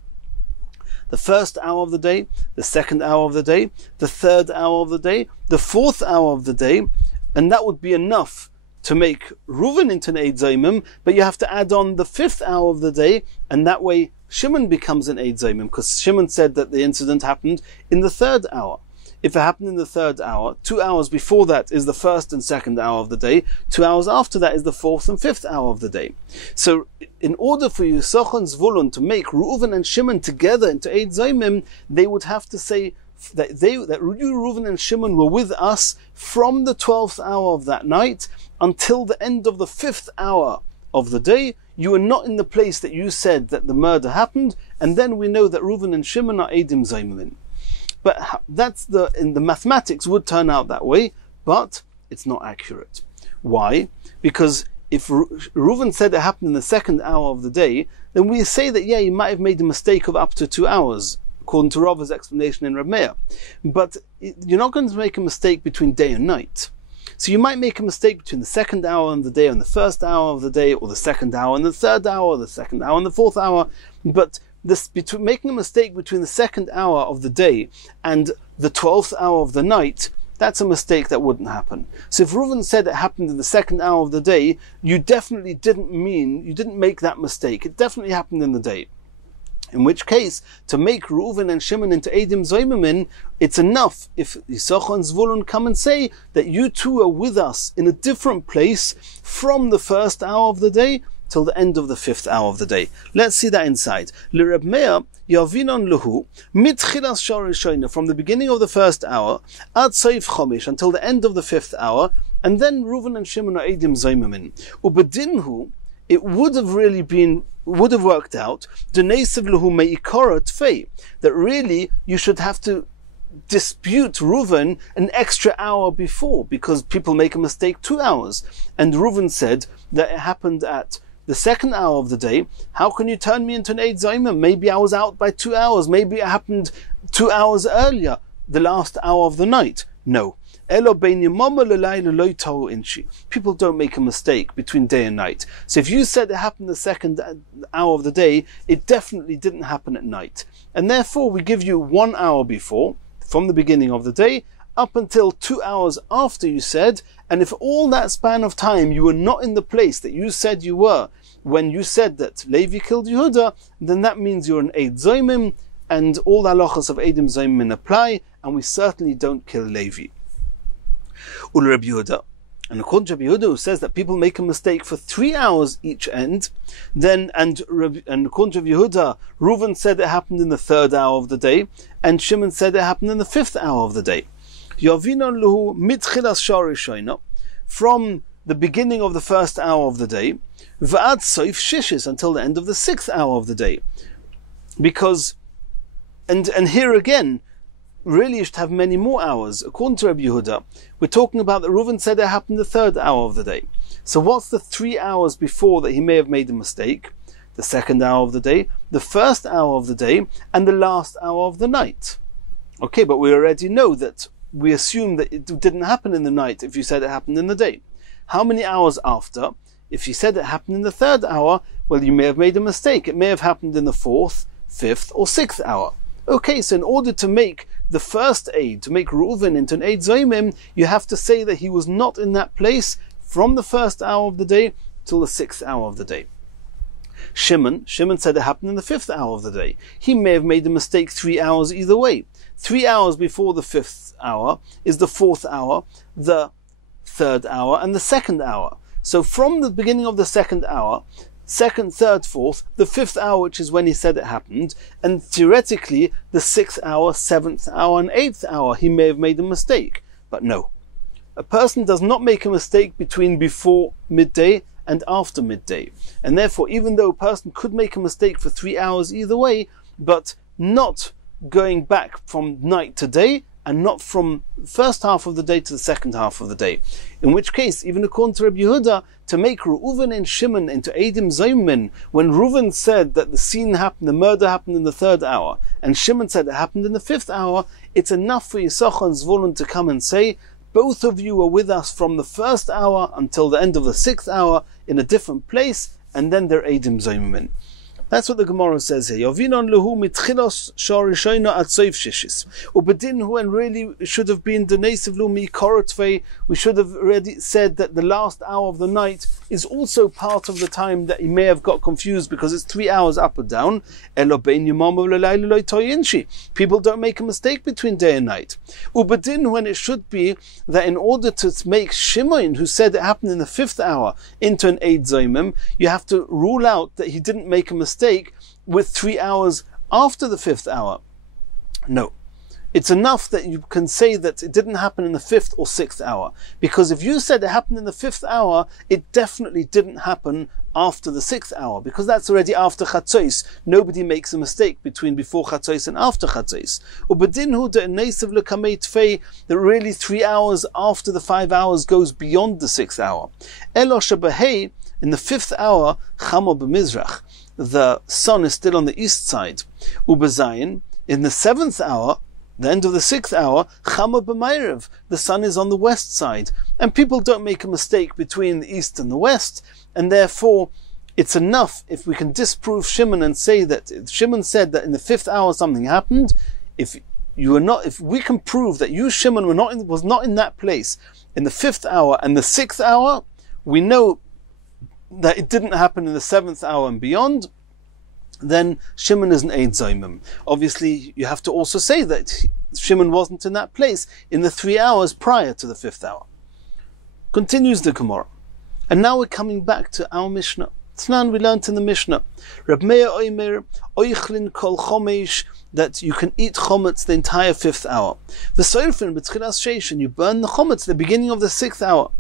the 1st hour of the day, the 2nd hour of the day, the 3rd hour of the day, the 4th hour of the day, and that would be enough to make Reuven into an Eid Zaymim, but you have to add on the 5th hour of the day, and that way Shimon becomes an Eid Zaymim, because Shimon said that the incident happened in the 3rd hour. If it happened in the 3rd hour, 2 hours before that is the 1st and 2nd hour of the day, 2 hours after that is the 4th and 5th hour of the day. So, in order for Yitzchok and Zvulun to make Reuven and Shimon together into Eid Zaymim, they would have to say that Reuven and Shimon were with us from the 12th hour of that night until the end of the 5th hour of the day. You were not in the place that you said that the murder happened, and then we know that Reuven and Shimon are Eidim Zaymim. But that's in the mathematics would turn out that way, but it's not accurate. Why? Because if Reuven said it happened in the 2nd hour of the day, then we say that, yeah, you might have made a mistake of up to 2 hours, according to Rava's explanation in Rabbi Meir. But you're not going to make a mistake between day and night. So you might make a mistake between the 2nd hour of the day and the 1st hour of the day, or the 2nd hour and the 3rd hour, or the 2nd hour and the 4th hour, but making a mistake between the 2nd hour of the day and the 12th hour of the night, that's a mistake that wouldn't happen. So if Reuven said it happened in the 2nd hour of the day, you didn't make that mistake. It definitely happened in the day. In which case, to make Reuven and Shimon into Eidim Zaymimin, it's enough if Yitzchok and Zvulun come and say that you two are with us in a different place from the 1st hour of the day till the end of the 5th hour of the day. Let's see that inside. L'Reb Meir yavinon luhu mitchilas shorishayna, from the beginning of the 1st hour ad seif chomish, until the end of the 5th hour, and then Reuven and Shimon are Eidim Zaymimin. Ubedinhu, it would have worked out that really you should have to dispute Reuven an extra hour before, because people make a mistake 2 hours, and Reuven said that it happened at the 2nd hour of the day. How can you turn me into an Eid Zaymim? Maybe I was out by 2 hours, maybe it happened 2 hours earlier, the last hour of the night. No. People don't make a mistake between day and night. So if you said it happened the 2nd hour of the day, it definitely didn't happen at night. And therefore we give you 1 hour before, from the beginning of the day, up until 2 hours after you said, and if all that span of time you were not in the place that you said you were when you said that Levi killed Yehuda, then that means you're an Eid Zaymim, and all the halachas of Eidim Zaymim apply, and we certainly don't kill Levi. Ul Rabbi Yehuda, And according to Rabbi Yehuda, who says that people make a mistake for 3 hours each end, then and according to Rabbi Yehuda, Reuven said it happened in the 3rd hour of the day, and Shimon said it happened in the 5th hour of the day. Yavinon luhu mitchilas sharishayna, from the beginning of the 1st hour of the day, v'ad soif shishis, until the end of the 6th hour of the day. Because, and here again, really you should have many more hours. According to Rabbi Yehuda, we're talking about that Reuven said it happened the 3rd hour of the day. So what's the 3 hours before that he may have made a mistake? The 2nd hour of the day, the 1st hour of the day, and the last hour of the night. Okay, but we already know that we assume that it didn't happen in the night if you said it happened in the day. How many hours after? If you said it happened in the 3rd hour, well, you may have made a mistake. It may have happened in the 4th, 5th, or 6th hour. Okay, so in order to make the first aid, to make Reuven into an Eid Zoimim, you have to say that he was not in that place from the 1st hour of the day till the 6th hour of the day. Shimon said it happened in the 5th hour of the day. He may have made a mistake 3 hours either way. 3 hours before the 5th hour is the 4th hour, the 3rd hour, and the 2nd hour. So from the beginning of the 2nd hour, 2nd, 3rd, 4th, the 5th hour, which is when he said it happened, and theoretically the 6th hour, 7th hour, and 8th hour, he may have made a mistake. But no. A person does not make a mistake between before midday and after midday. And therefore, even though a person could make a mistake for 3 hours either way, but not going back from night to day, and not from the first half of the day to the second half of the day. In which case, even according to Rabbi Yehuda, to make Reuven and Shimon into Eidim Zoimin, when Reuven said that the scene happened, the murder happened in the 3rd hour, and Shimon said it happened in the 5th hour, it's enough for Yitzchok and Zvulun to come and say, both of you were with us from the 1st hour until the end of the 6th hour in a different place, and then they're Eidim Zoimin. That's what the Gemara says here. Yovinon lehu mitchilos sharishayna at soif shishis. Ubedinhu, and really should have been denesiv lu mi korotvei. We should have already said that the last hour of the night is also part of the time that he may have got confused because it's 3 hours up or down. People don't make a mistake between day and night. Ubedinhu, when it should be that in order to make Shimon, who said it happened in the 5th hour, into an Eid Zoimim, you have to rule out that he didn't make a mistake with 3 hours after the 5th hour. No. It's enough that you can say that it didn't happen in the 5th or 6th hour. Because if you said it happened in the 5th hour, it definitely didn't happen after the 6th hour. Because that's already after Chatzos. Nobody makes a mistake between before Chatzos and after Chatzos. That really 3 hours after the 5 hours goes beyond the 6th hour. In the 5th hour, Chamo b'mizrach, the sun is still on the east side. Ubezayin, in the 7th hour, the end of the 6th hour, Chama b'mayrev, the sun is on the west side. And people don't make a mistake between the east and the west, and therefore it's enough if we can disprove Shimon and say that Shimon said that in the 5th hour something happened. If we can prove that you, Shimon, was not in that place in the 5th hour and the 6th hour, we know that it didn't happen in the 7th hour and beyond, then Shimon is an Eid Zoimim. Obviously, you have to also say that Shimon wasn't in that place in the 3 hours prior to the 5th hour. Continues the Gemara. And now we're coming back to our Mishnah. Tnan, we learnt in the Mishnah, Reb Meir Oimer, Oichlin Kol Chomesh, that you can eat chometz the entire 5th hour. The Soifin B'tchilas Sheish, and you burn the chometz the beginning of the 6th hour.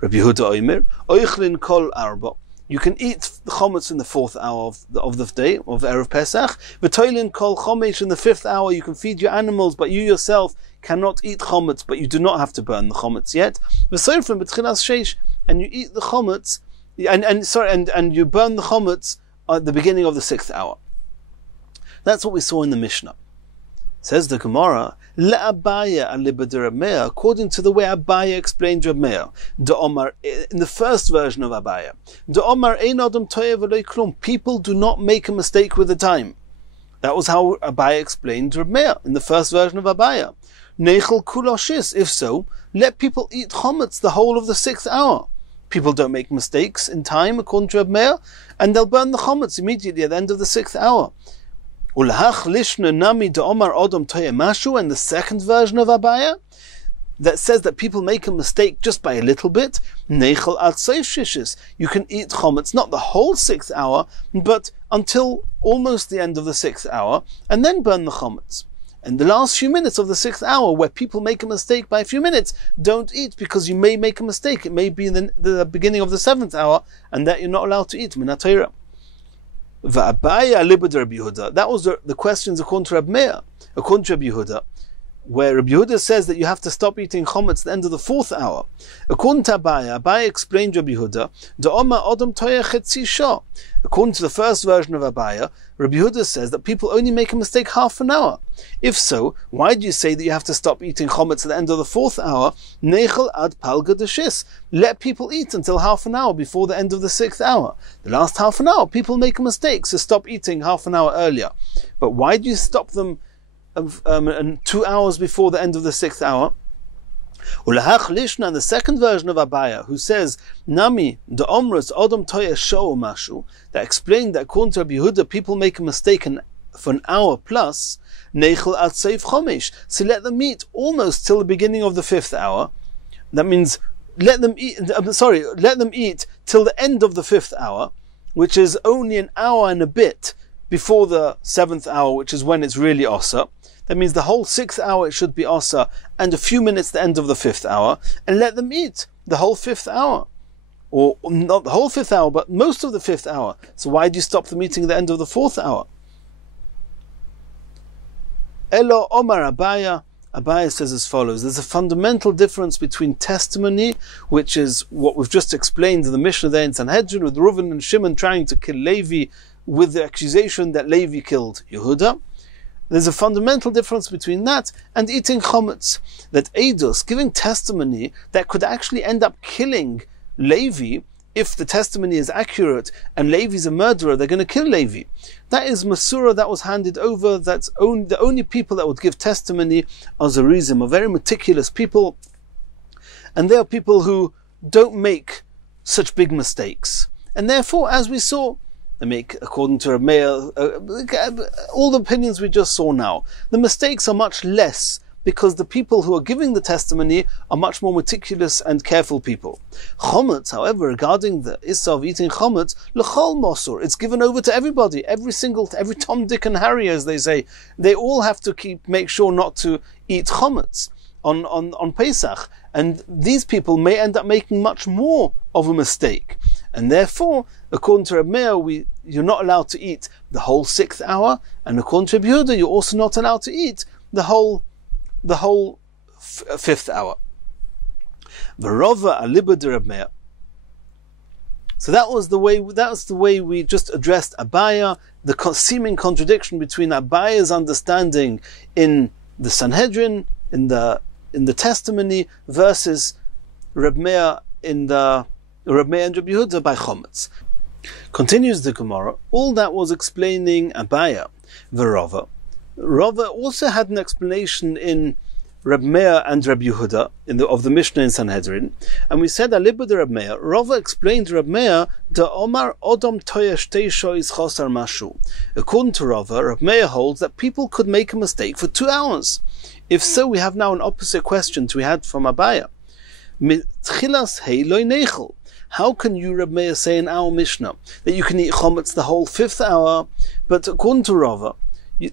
Rabbi Yehuda Oimer, Oichlin Kol Arba, you can eat the chometz in the 4th hour of the day, of Erev Pesach. V'toilin Kol Chomesh, in the 5th hour you can feed your animals, but you yourself cannot eat chometz, but you do not have to burn the chometz yet. V'soifin B'tchilas Sheish, and you eat the chometz, and you burn the chometz at the beginning of the 6th hour. That's what we saw in the Mishnah. Says the Gemara, Le'abaya alibad Reb Meir, according to the way Abaya explained Reb Meir. Omar, in the first version of Abaya, Omar ein adam toyev v'lo klum, people do not make a mistake with the time. That was how Abaya explained Reb Meir in the first version of Abaya. Neichel kuloshis, if so, let people eat chometz the whole of the 6th hour. People don't make mistakes in time, according to Reb Meir, and they'll burn the chometz immediately at the end of the 6th hour. And the second version of Abaya, that says that people make a mistake just by a little bit, neichel ad seif shishis. You can eat chometz, not the whole 6th hour, but until almost the end of the 6th hour, and then burn the chometz. And the last few minutes of the 6th hour, where people make a mistake by a few minutes, don't eat, because you may make a mistake. It may be in the beginning of the 7th hour, and that you're not allowed to eat min haTorah. Va'abaya libud Rabbi Yehuda. That was the questions according to Rabbi Meir, according to Rabbi Yehuda, where Rabbi Yehuda says that you have to stop eating chometz at the end of the 4th hour. According to Abaya explained Rabbi Yehuda, Da'oma odom toyeh chetzi shah. According to the first version of Abaya, Rabbi Yehuda says that people only make a mistake half an hour. If so, why do you say that you have to stop eating chometz at the end of the 4th hour? Neichel ad palga deshis. Let people eat until half an hour before the end of the 6th hour. The last half an hour, people make a mistake, so stop eating half an hour earlier. But why do you stop them 2 hours before the end of the 6th hour? Ulahach lishna, the second version of Abaya, who says Nami the omrus odom toya show mashu, that explained that according to Rabbi Yehuda people make a mistake for an hour plus. Neichel at seif chomesh, so let them eat almost till the beginning of the 5th hour. That means let them eat till the end of the 5th hour, which is only an hour and a bit before the 7th hour, which is when it's really osa. That means the whole 6th hour it should be osa, and a few minutes the end of the 5th hour, and let them eat the whole 5th hour. Or not the whole 5th hour, but most of the 5th hour. So why do you stop them eating at the end of the 4th hour? Elo Omar Abaya. Abaya says as follows: there's a fundamental difference between testimony, which is what we've just explained in the Mishnah there in Sanhedrin, with Reuven and Shimon trying to kill Levi with the accusation that Levi killed Yehuda. There's a fundamental difference between that and eating chometz. That Eidos, giving testimony that could actually end up killing Levi, if the testimony is accurate and Levi's a murderer, they're going to kill Levi. That is Masura that was handed over. That's the only people that would give testimony are Zerizim, are very meticulous people. And they are people who don't make such big mistakes. And therefore, as we saw, they make, according to Rabbi, all the opinions we just saw now, the mistakes are much less, because the people who are giving the testimony are much more meticulous and careful people. Chometz, however, regarding the issa of eating chometz, l'chol mosur, it's given over to everybody, every Tom, Dick and Harry, as they say. They all have to make sure not to eat chometz on Pesach, and these people may end up making much more of a mistake. And therefore, according to Rabbi Meir, you're not allowed to eat the whole 6th hour, and according to Rabbi Yehuda, you're also not allowed to eat the whole 5th hour. V'rova alibud Rabbi Meir. So that's the way we just addressed Abaya, the seeming contradiction between Abaya's understanding in the Sanhedrin, in the testimony, versus Rabbi Meir and Rabbi Yehuda by chometz. Continues the Gemara. All that was explaining Abaya, Rava also had an explanation in Rabbi Meir and Rabbi Yehuda of the Mishnah in Sanhedrin, and we said alibud Rabbi Meir. Rava explained to Rabbi Meir the Omar Odom Toyesh Teisho is Chosar Mashu. According to Rava Meir holds that people could make a mistake for 2 hours. If so, we have now an opposite question to we had from Abaya. Mitchilas Hei Loi Neichel. How can you, Rabbi Meir, say in our Mishnah that you can eat chometz the whole 5th hour? But according to Rava,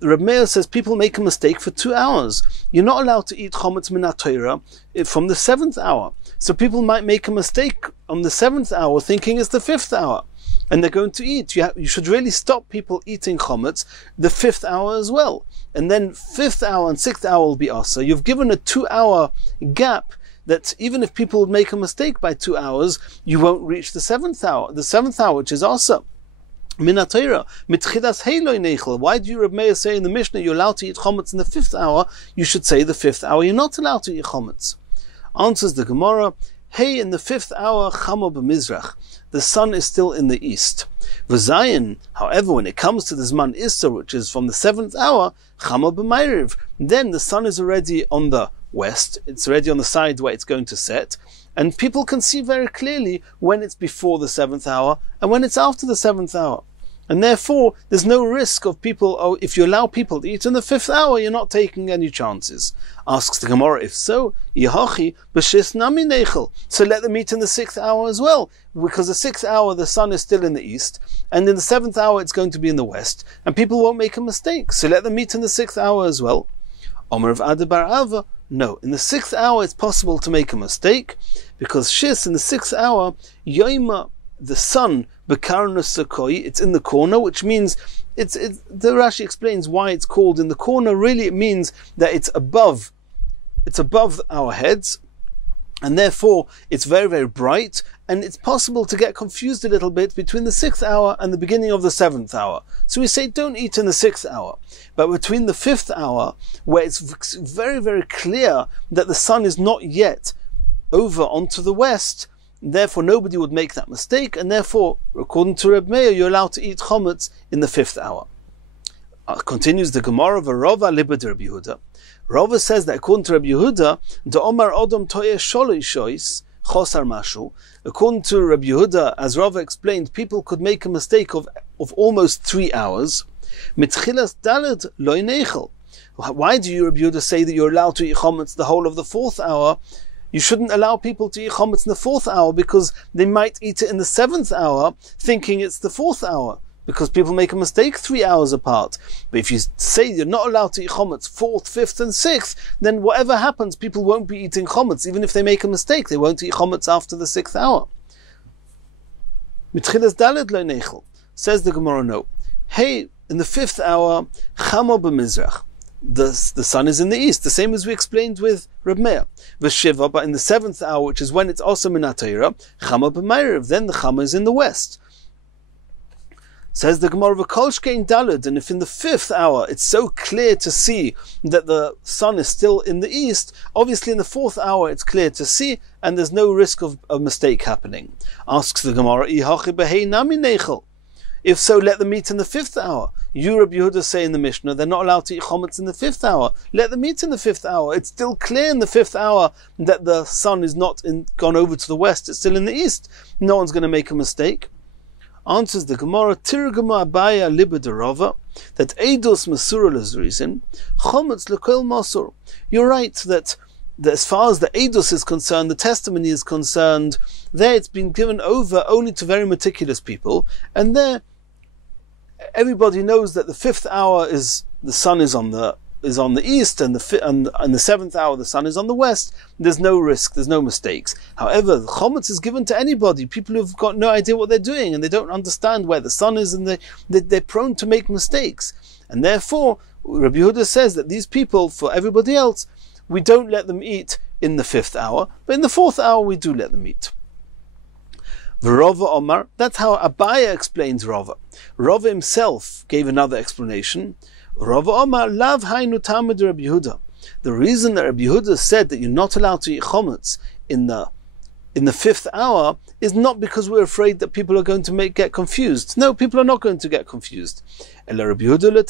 Rabbi Meir says people make a mistake for 2 hours. You're not allowed to eat chometz min haTorah from the 7th hour. So people might make a mistake on the 7th hour thinking it's the 5th hour, and they're going to eat. You should really stop people eating chometz the 5th hour as well. And then 5th hour and 6th hour will be asa. You've given a 2 hour gap, that even if people would make a mistake by 2 hours, you won't reach the 7th hour. The 7th hour, which is also min haTorah, mitchilas hei loi neichel. Why do you, Rabbi Meir, say in the Mishnah you're allowed to eat chometz in the 5th hour? You should say the 5th hour you're not allowed to eat chometz. Answers the Gemara, hey, in the 5th hour, chama b'mizrach, the sun is still in the east. V'zayin, however, when it comes to the Zman Issa, which is from the 7th hour, chama b'mayriv, then the sun is already on the west, it's already on the side where it's going to set, and people can see very clearly when it's before the 7th hour and when it's after the 7th hour. And therefore, there's no risk of people, if you allow people to eat in the 5th hour, you're not taking any chances. Asks the Gemara, if so, Yahachi b'shis nami neichel. So let them eat in the 6th hour as well, because the 6th hour the sun is still in the east, and in the 7th hour it's going to be in the west, and people won't make a mistake. So let them eat in the 6th hour as well. Omer of Adabar Ava, no, in the 6th hour it's possible to make a mistake, because shis in the 6th hour, Yoima, the sun, it's in the corner, which means the Rashi explains why it's called in the corner. Really, it means that it's above our heads, and therefore it's very, very bright, and it's possible to get confused a little bit between the 6th hour and the beginning of the 7th hour. So we say don't eat in the 6th hour, but between the 5th hour, where it's very, very clear that the sun is not yet over onto the west, therefore nobody would make that mistake, and therefore, according to Reb Meir, you're allowed to eat chometz in the 5th hour. Continues the Gemara of Rava libed Rabbi Yehuda. Rava says that according to Rabbi Yehuda, the Omar Odom Toyeh Sholosh Shois Chosar Mashu. According to Rabbi Yehuda, as Rava explained, people could make a mistake of almost 3 hours. Mitchilas Dalet Lo Neichel. Why do you, Rabbi Yehuda, say that you're allowed to eat chometz the whole of the 4th hour? You shouldn't allow people to eat chometz in the 4th hour, because they might eat it in the 7th hour thinking it's the 4th hour, because people make a mistake 3 hours apart. But if you say you're not allowed to eat chometz 4th, 5th and 6th, then whatever happens, people won't be eating chometz. Even if they make a mistake, they won't eat chometz after the 6th hour. Mitchilas Dalet Lo Neichel. Says the Gemara, no. Hey, in the 5th hour, Chamo b'mizrach. The sun is in the east, the same as we explained with Reb Meir. V'shiva, but in the 7th hour, which is when it's also minatayra, Chama b'mayrev, then the Chama is in the west. Says the Gemara, v'kolshkein daled, and if in the 5th hour it's so clear to see that the sun is still in the east, obviously in the 4th hour it's clear to see, and there's no risk of a mistake happening. Asks the Gemara, ihachi b'hei nami neichel. If so, let them eat in the 5th hour. You, Rabbi Yehuda, say in the Mishnah, they're not allowed to eat chometz in the 5th hour. Let them eat in the 5th hour. It's still clear in the 5th hour that the sun is not gone over to the west. It's still in the east. No one's going to make a mistake. Answers the Gemara, Tirgama Abaya Libederova, that Eidos Masura Lazrizin, chometz lekol masur. You're right that as far as the Eidos is concerned, the testimony is concerned, there it's been given over only to very meticulous people, and there everybody knows that the 5th hour the sun is on the east, and the 7th hour the sun is on the west. There's no risk, there's no mistakes. However, the chometz is given to anybody, people who've got no idea what they're doing, and they don't understand where the sun is, and they're prone to make mistakes. And therefore, Rabbi Yehuda says that these people, for everybody else, we don't let them eat in the 5th hour, but in the 4th hour we do let them eat. Rava Omar, that's how Abaya explains Rava. Rava himself gave another explanation. Rava Omar, Lav Hainu Tamid Rabbi Yehuda. The reason that Rabbi Yehuda said that you're not allowed to eat chometz in the 5th hour is not because we're afraid that people are going to get confused. No, people are not going to get confused. Rabbi Yehuda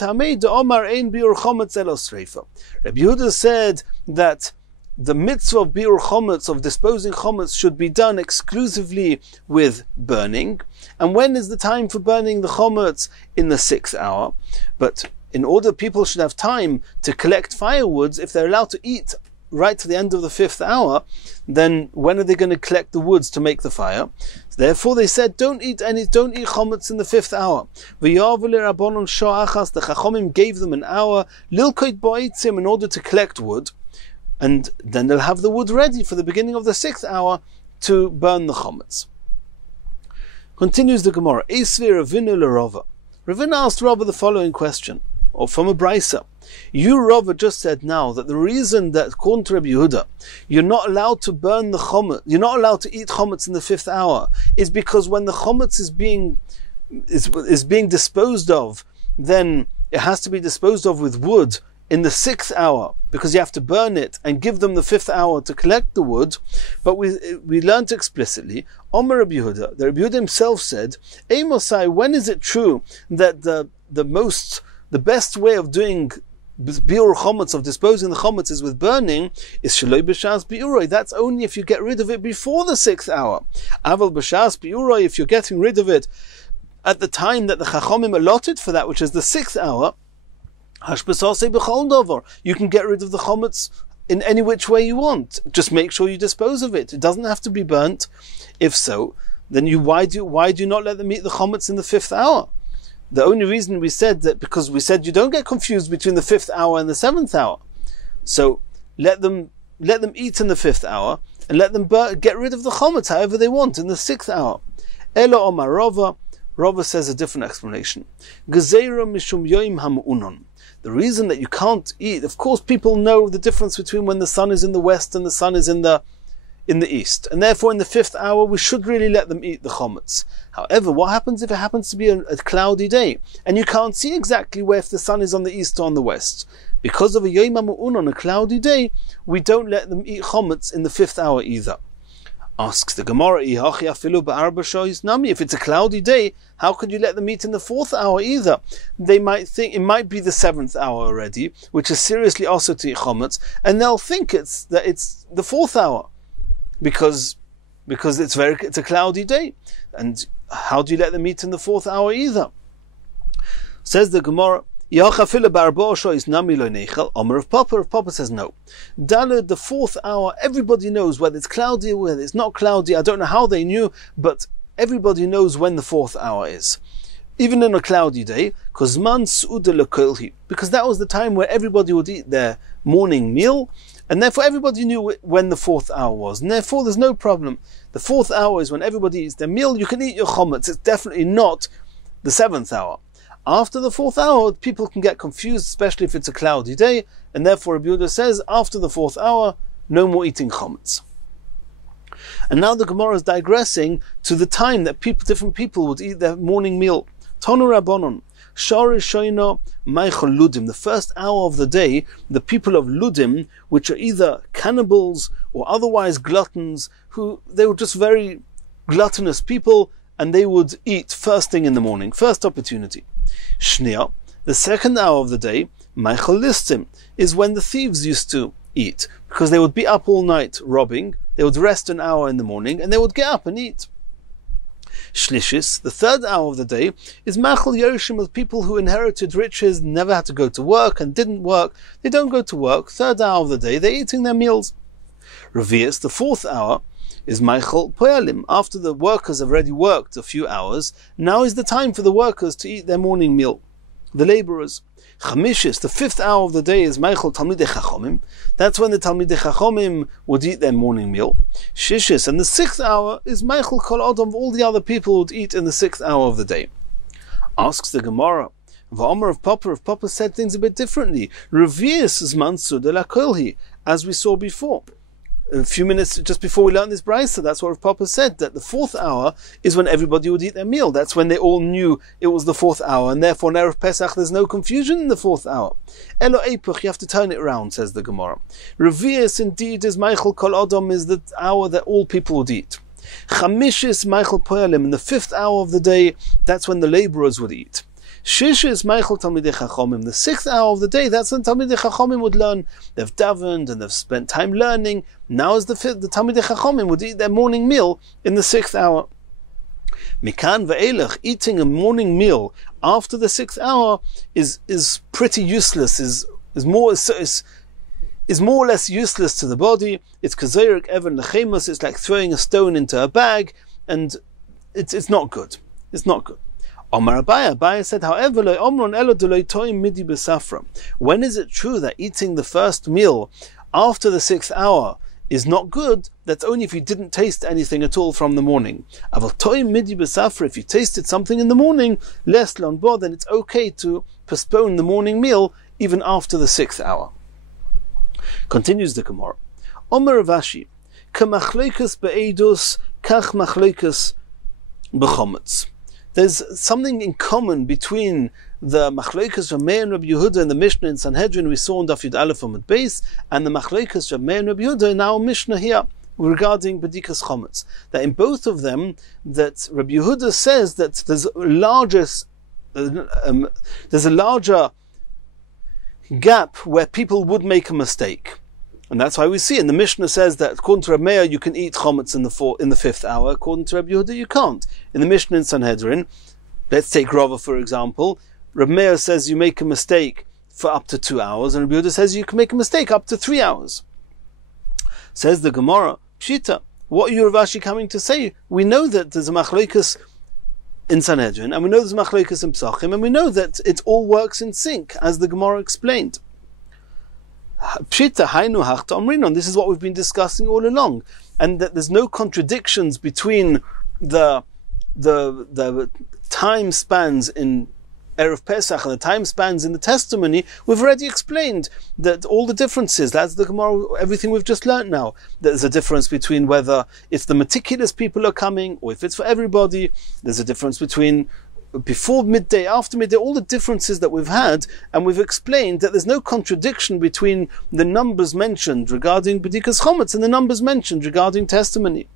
said that the mitzvah of biur chometz, of disposing chometz, should be done exclusively with burning. And when is the time for burning the chometz? In the 6th hour. But in order people should have time to collect firewoods, if they're allowed to eat right to the end of the 5th hour, then when are they going to collect the woods to make the fire? Therefore they said, don't eat chometz in the 5th hour. The Chachomim gave them an hour, lilkoit boitzim, in order to collect wood, and then they'll have the wood ready for the beginning of the 6th hour to burn the chometz. Continues the Gemara, Eisvi Ravinu l'Rava. Ravina asked Rava the following question, or from a brisa. You, Rava, just said now that the reason that, according to Rabbi Yehuda, you're not allowed to burn the chometz, you're not allowed to eat chometz in the 5th hour, is because when the chometz is being disposed of, then it has to be disposed of with wood in the 6th hour, because you have to burn it and give them the 5th hour to collect the wood. But we learnt explicitly, Omer Rabbi Yehuda, the Rabbi Yehuda himself said, Mosai, when is it true that the best way of doing biur chometz, of disposing the chometz, is with burning, is shaloi b'shas biuroi? That's only if you get rid of it before the 6th hour. Aval b'shas biuroi, if you're getting rid of it at the time that the Chachomim allotted for that, which is the 6th hour, hashbasasei b'chol dover, you can get rid of the chometz in any which way you want. Just make sure you dispose of it. It doesn't have to be burnt. If so, then why do you not let them eat the chometz in the 5th hour? The only reason we said that, because we said you don't get confused between the 5th hour and the 7th hour. So let them eat in the 5th hour, and let them get rid of the chometz however they want in the 6th hour. Elo Omar Rava. Rava says a different explanation. Gezeira mishum yoim hamu'unon. The reason that you can't eat, of course people know the difference between when the sun is in the west and the sun is in the east. And therefore in the 5th hour we should really let them eat the chometz. However, what happens if it happens to be a cloudy day and you can't see exactly where if the sun is on the east or on the west? Because of a yom ha'mu'un, on a cloudy day, we don't let them eat chometz in the 5th hour either. Asks the Gemara, if it's a cloudy day, how could you let them eat in the 4th hour either? They might think it might be the 7th hour already, which is seriously also to eat chometz, and they'll think it's the 4th hour, because it's a cloudy day. And how do you let them eat in the 4th hour either? Says the Gemara, If Papa says no. Daled, the 4th hour, everybody knows whether it's cloudy or whether it's not cloudy. I don't know how they knew, but everybody knows when the 4th hour is. Even in a cloudy day, because that was the time where everybody would eat their morning meal, and therefore everybody knew when the 4th hour was, and therefore there's no problem. The 4th hour is when everybody eats their meal, you can eat your chometz. It's definitely not the 7th hour. After the 4th hour, people can get confused, especially if it's a cloudy day, and therefore Rabbi Yehuda says, after the 4th hour, no more eating chometz. And now the Gemara is digressing to the time that different people would eat their morning meal. Tonu Rabbanon, Shari Shoino Meichel Ludim, the first hour of the day, the people of Ludim, which are either cannibals or otherwise gluttons, they were just very gluttonous people, and they would eat first thing in the morning, first opportunity. Shnia, the second hour of the day, Meichel Listim, is when the thieves used to eat, because they would be up all night robbing, they would rest an hour in the morning, and they would get up and eat. Shlishis, the third hour of the day, is Machal Yerushim, of people who inherited riches, never had to go to work and didn't work. They don't go to work. Third hour of the day, they're eating their meals. Revius, the 4th hour, is Meichel Poyalim. After the workers have already worked a few hours, now is the time for the workers to eat their morning meal. The laborers. Chamishis, the 5th hour of the day, is Meichel Talmidei Chachomim. That's when the Talmidei Chachomim would eat their morning meal. Shishis, and the 6th hour is Meichel Kol Adam, all the other people would eat in the 6th hour of the day. Asks the Gemara, V'Omer of Papa said things a bit differently. Revius is Mansur de la Kolhi, as we saw before. A few minutes just before we learned this brisa, that's what Papa said, that the 4th hour is when everybody would eat their meal. That's when they all knew it was the 4th hour, and therefore in Erev Pesach there's no confusion in the 4th hour. Elo Eipuch, you have to turn it around, says the Gemara. Revius indeed is Meichel Kol Adam, is the hour that all people would eat. Chamishis Meichel Poyalim, in the 5th hour of the day, that's when the laborers would eat. Shishis Meichel Talmidei Chachomim, the 6th hour of the day, that's when Talmidei Chachomim would learn. They've davened and they've spent time learning. Now is the Talmidei Chachomim would eat their morning meal in the 6th hour. Mikan ve'elech, eating a morning meal after the 6th hour is pretty useless, is more or less useless to the body. It's kazerik even lechemus, it's like throwing a stone into a bag, and it's not good. It's not good. Omar Abaye said, however, when is it true that eating the first meal after the 6th hour is not good? That's only if you didn't taste anything at all from the morning. If you tasted something in the morning, then it's okay to postpone the morning meal even after the 6th hour. Continues the Gemara. Omar Ravashi, Kamachleikas be'edus, kach machleikas b'chometz. There's something in common between the Machlokes of Meir and Rabbi Yehuda in the Mishnah in Sanhedrin we saw in Daf Yud Aleph Amud Beis, and the Machlokes of Meir and Rabbi Yehuda in our Mishnah here regarding Bedikas Chometz. That in both of them, that Rabbi Yehuda says that there's a larger gap where people would make a mistake. And that's why we see in the Mishnah says that according to Rabbi Meir you can eat chometz in the 5th hour. According to Rabbi Yehuda you can't. In the Mishnah in Sanhedrin, Let's take Rava, for example. Rabbi Meir says you make a mistake for up to 2 hours, and Rabbi Yehuda says you can make a mistake up to 3 hours. Says the Gemara, Pshita, what are you, Rav Ashi, coming to say? We know that there's a machlokes in Sanhedrin, and we know there's a machlokes in Pesachim, and we know that it all works in sync, as the Gemara explained. Pshita hainu hachta omrinon. This is what we've been discussing all along, and that there's no contradictions between the time spans in Erev Pesach and the time spans in the testimony. We've already explained that all the differences, that's the Gemara, everything we've just learnt now. There's a difference between whether it's the meticulous people are coming or if it's for everybody. There's a difference between before midday, after midday, all the differences that we've had, and we've explained that there's no contradiction between the numbers mentioned regarding B'dikas Chometz and the numbers mentioned regarding testimony.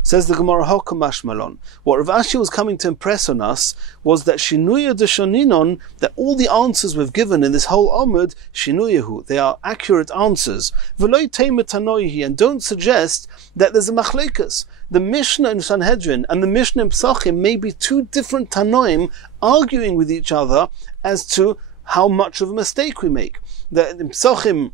Says the Gemara, Hokamash Malon. What Rav Ashi was coming to impress on us was that Shinuya de Shoninon, that all the answers we've given in this whole Amud, Shinuyahu, they are accurate answers. V'loi teimet tanoihi, and don't suggest that there's a machlekas. The Mishnah in Sanhedrin and the Mishnah in Pesachim may be two different Tanoim arguing with each other as to how much of a mistake we make. That in Pesachim,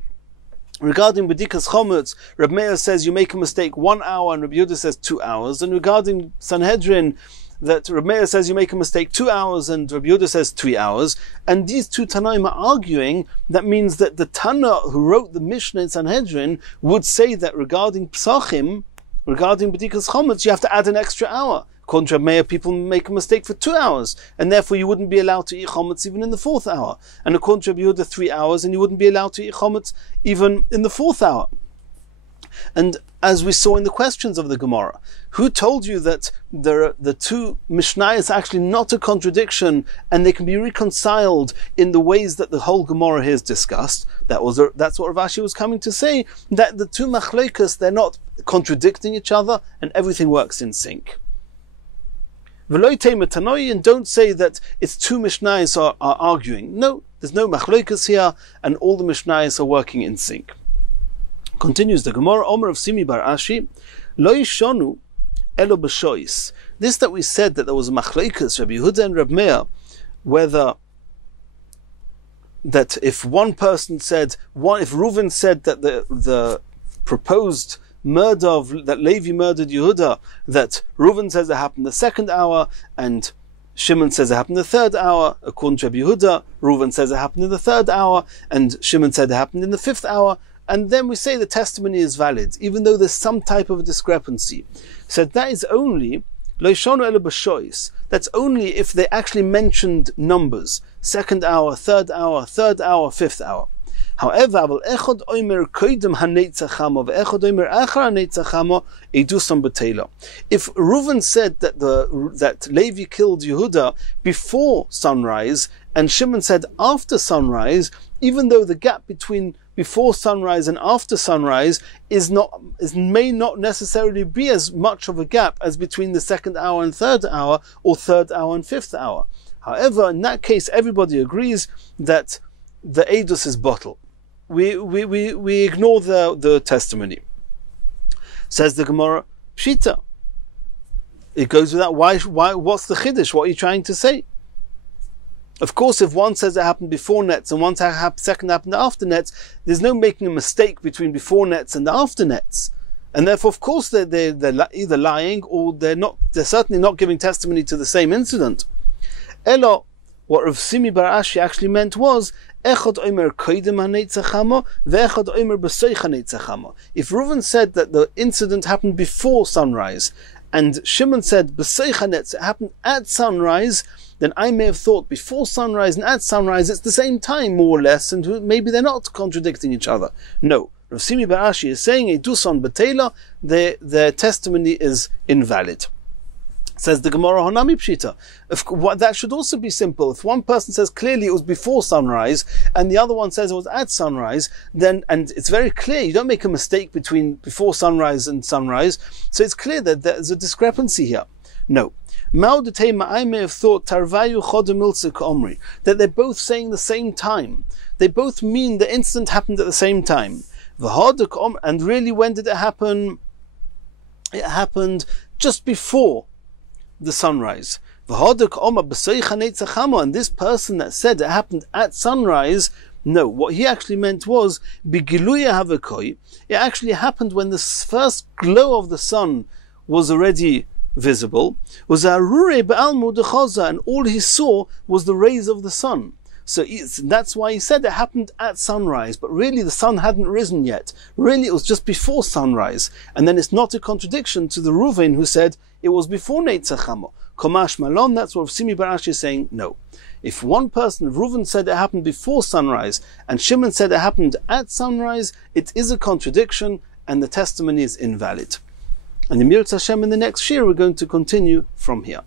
regarding B'dikas Chometz, Rabbi Meir says you make a mistake 1 hour and Rabbi Yehuda says 2 hours. And regarding Sanhedrin, that Rabbi Meir says you make a mistake 2 hours and Rabbi Yehuda says 3 hours. And these two Tanaim are arguing. That means that the Tana who wrote the Mishnah in Sanhedrin would say that regarding Pesachim, regarding B'dikas Chometz, you have to add an extra hour. According to Rabbi Meir, people make a mistake for 2 hours, and therefore you wouldn't be allowed to eat chometz even in the 4th hour. And according to Rabbi Yehuda, 3 hours, and you wouldn't be allowed to eat chometz even in the 4th hour. And as we saw in the questions of the Gemara, who told you that the two Mishnayos is actually not a contradiction, and they can be reconciled in the ways that the whole Gemara here is discussed? That's what Rav Ashi was coming to say, that the two machlokas, they're not contradicting each other, and everything works in sync. And don't say that it's two Mishnayos are arguing. No, there's no machlokas here, and all the Mishnayos are working in sync. Continues the Gemara, Omer of Simi bar Ashi, Lo yishonu elo b'shois. This that we said that there was a machlokas, Rabbi Yehuda and Rabbi Meir, whether that if one person said, if Reuven said that the proposed murder that Levi murdered Yehuda, that Reuven says it happened the 2nd hour, and Shimon says it happened the 3rd hour. According to Rabbi Yehuda, Reuven says it happened in the 3rd hour, and Shimon said it happened in the 5th hour. And then we say the testimony is valid, even though there's some type of a discrepancy. So that is only that's only if they actually mentioned numbers: 2nd hour, 3rd hour, 3rd hour, 5th hour. However, if Reuven said that Levi killed Yehuda before sunrise, and Shimon said after sunrise, even though the gap between before sunrise and after sunrise may not necessarily be as much of a gap as between the 2nd hour and 3rd hour, or 3rd hour and 5th hour. However, in that case, everybody agrees that the edus is bottle. We ignore the testimony. Says the Gemara, Pshita. It goes without why? What's the chiddush? What are you trying to say? Of course, if one says it happened before nets and one second happened after nets, there's no making a mistake between before nets and the after nets, and therefore, of course, they're either lying or they're certainly not giving testimony to the same incident. Elo, what Rav Simi bar Ashi actually meant was, if Reuven said that the incident happened before sunrise, and Shimon said it happened at sunrise, then I may have thought before sunrise and at sunrise it's the same time, more or less, and maybe they're not contradicting each other. No, Rav Simi bar Ashi is saying a duson betela, their testimony is invalid. Says the Gemara, Honami Pshita. That should also be simple. If one person says clearly it was before sunrise, and the other one says it was at sunrise, and it's very clear, you don't make a mistake between before sunrise and sunrise, so it's clear that there's a discrepancy here. No. I may have thought that they're both saying the same time. They both mean the incident happened at the same time. And really, when did it happen? It happened just before the sunrise. And this person that said it happened at sunrise, no, what he actually meant was it actually happened when the first glow of the sun was already visible, and all he saw was the rays of the sun. So that's why he said it happened at sunrise, but really the sun hadn't risen yet. Really it was just before sunrise. And then it's not a contradiction to the Reuven who said it was before Neitzach Hamo. Komash Malon, that's what Simi Barashi is saying, no. If one person, Reuven, said it happened before sunrise, and Shimon said it happened at sunrise, it is a contradiction, and the testimony is invalid. And in Mirz Hashem in the next shiur, we're going to continue from here.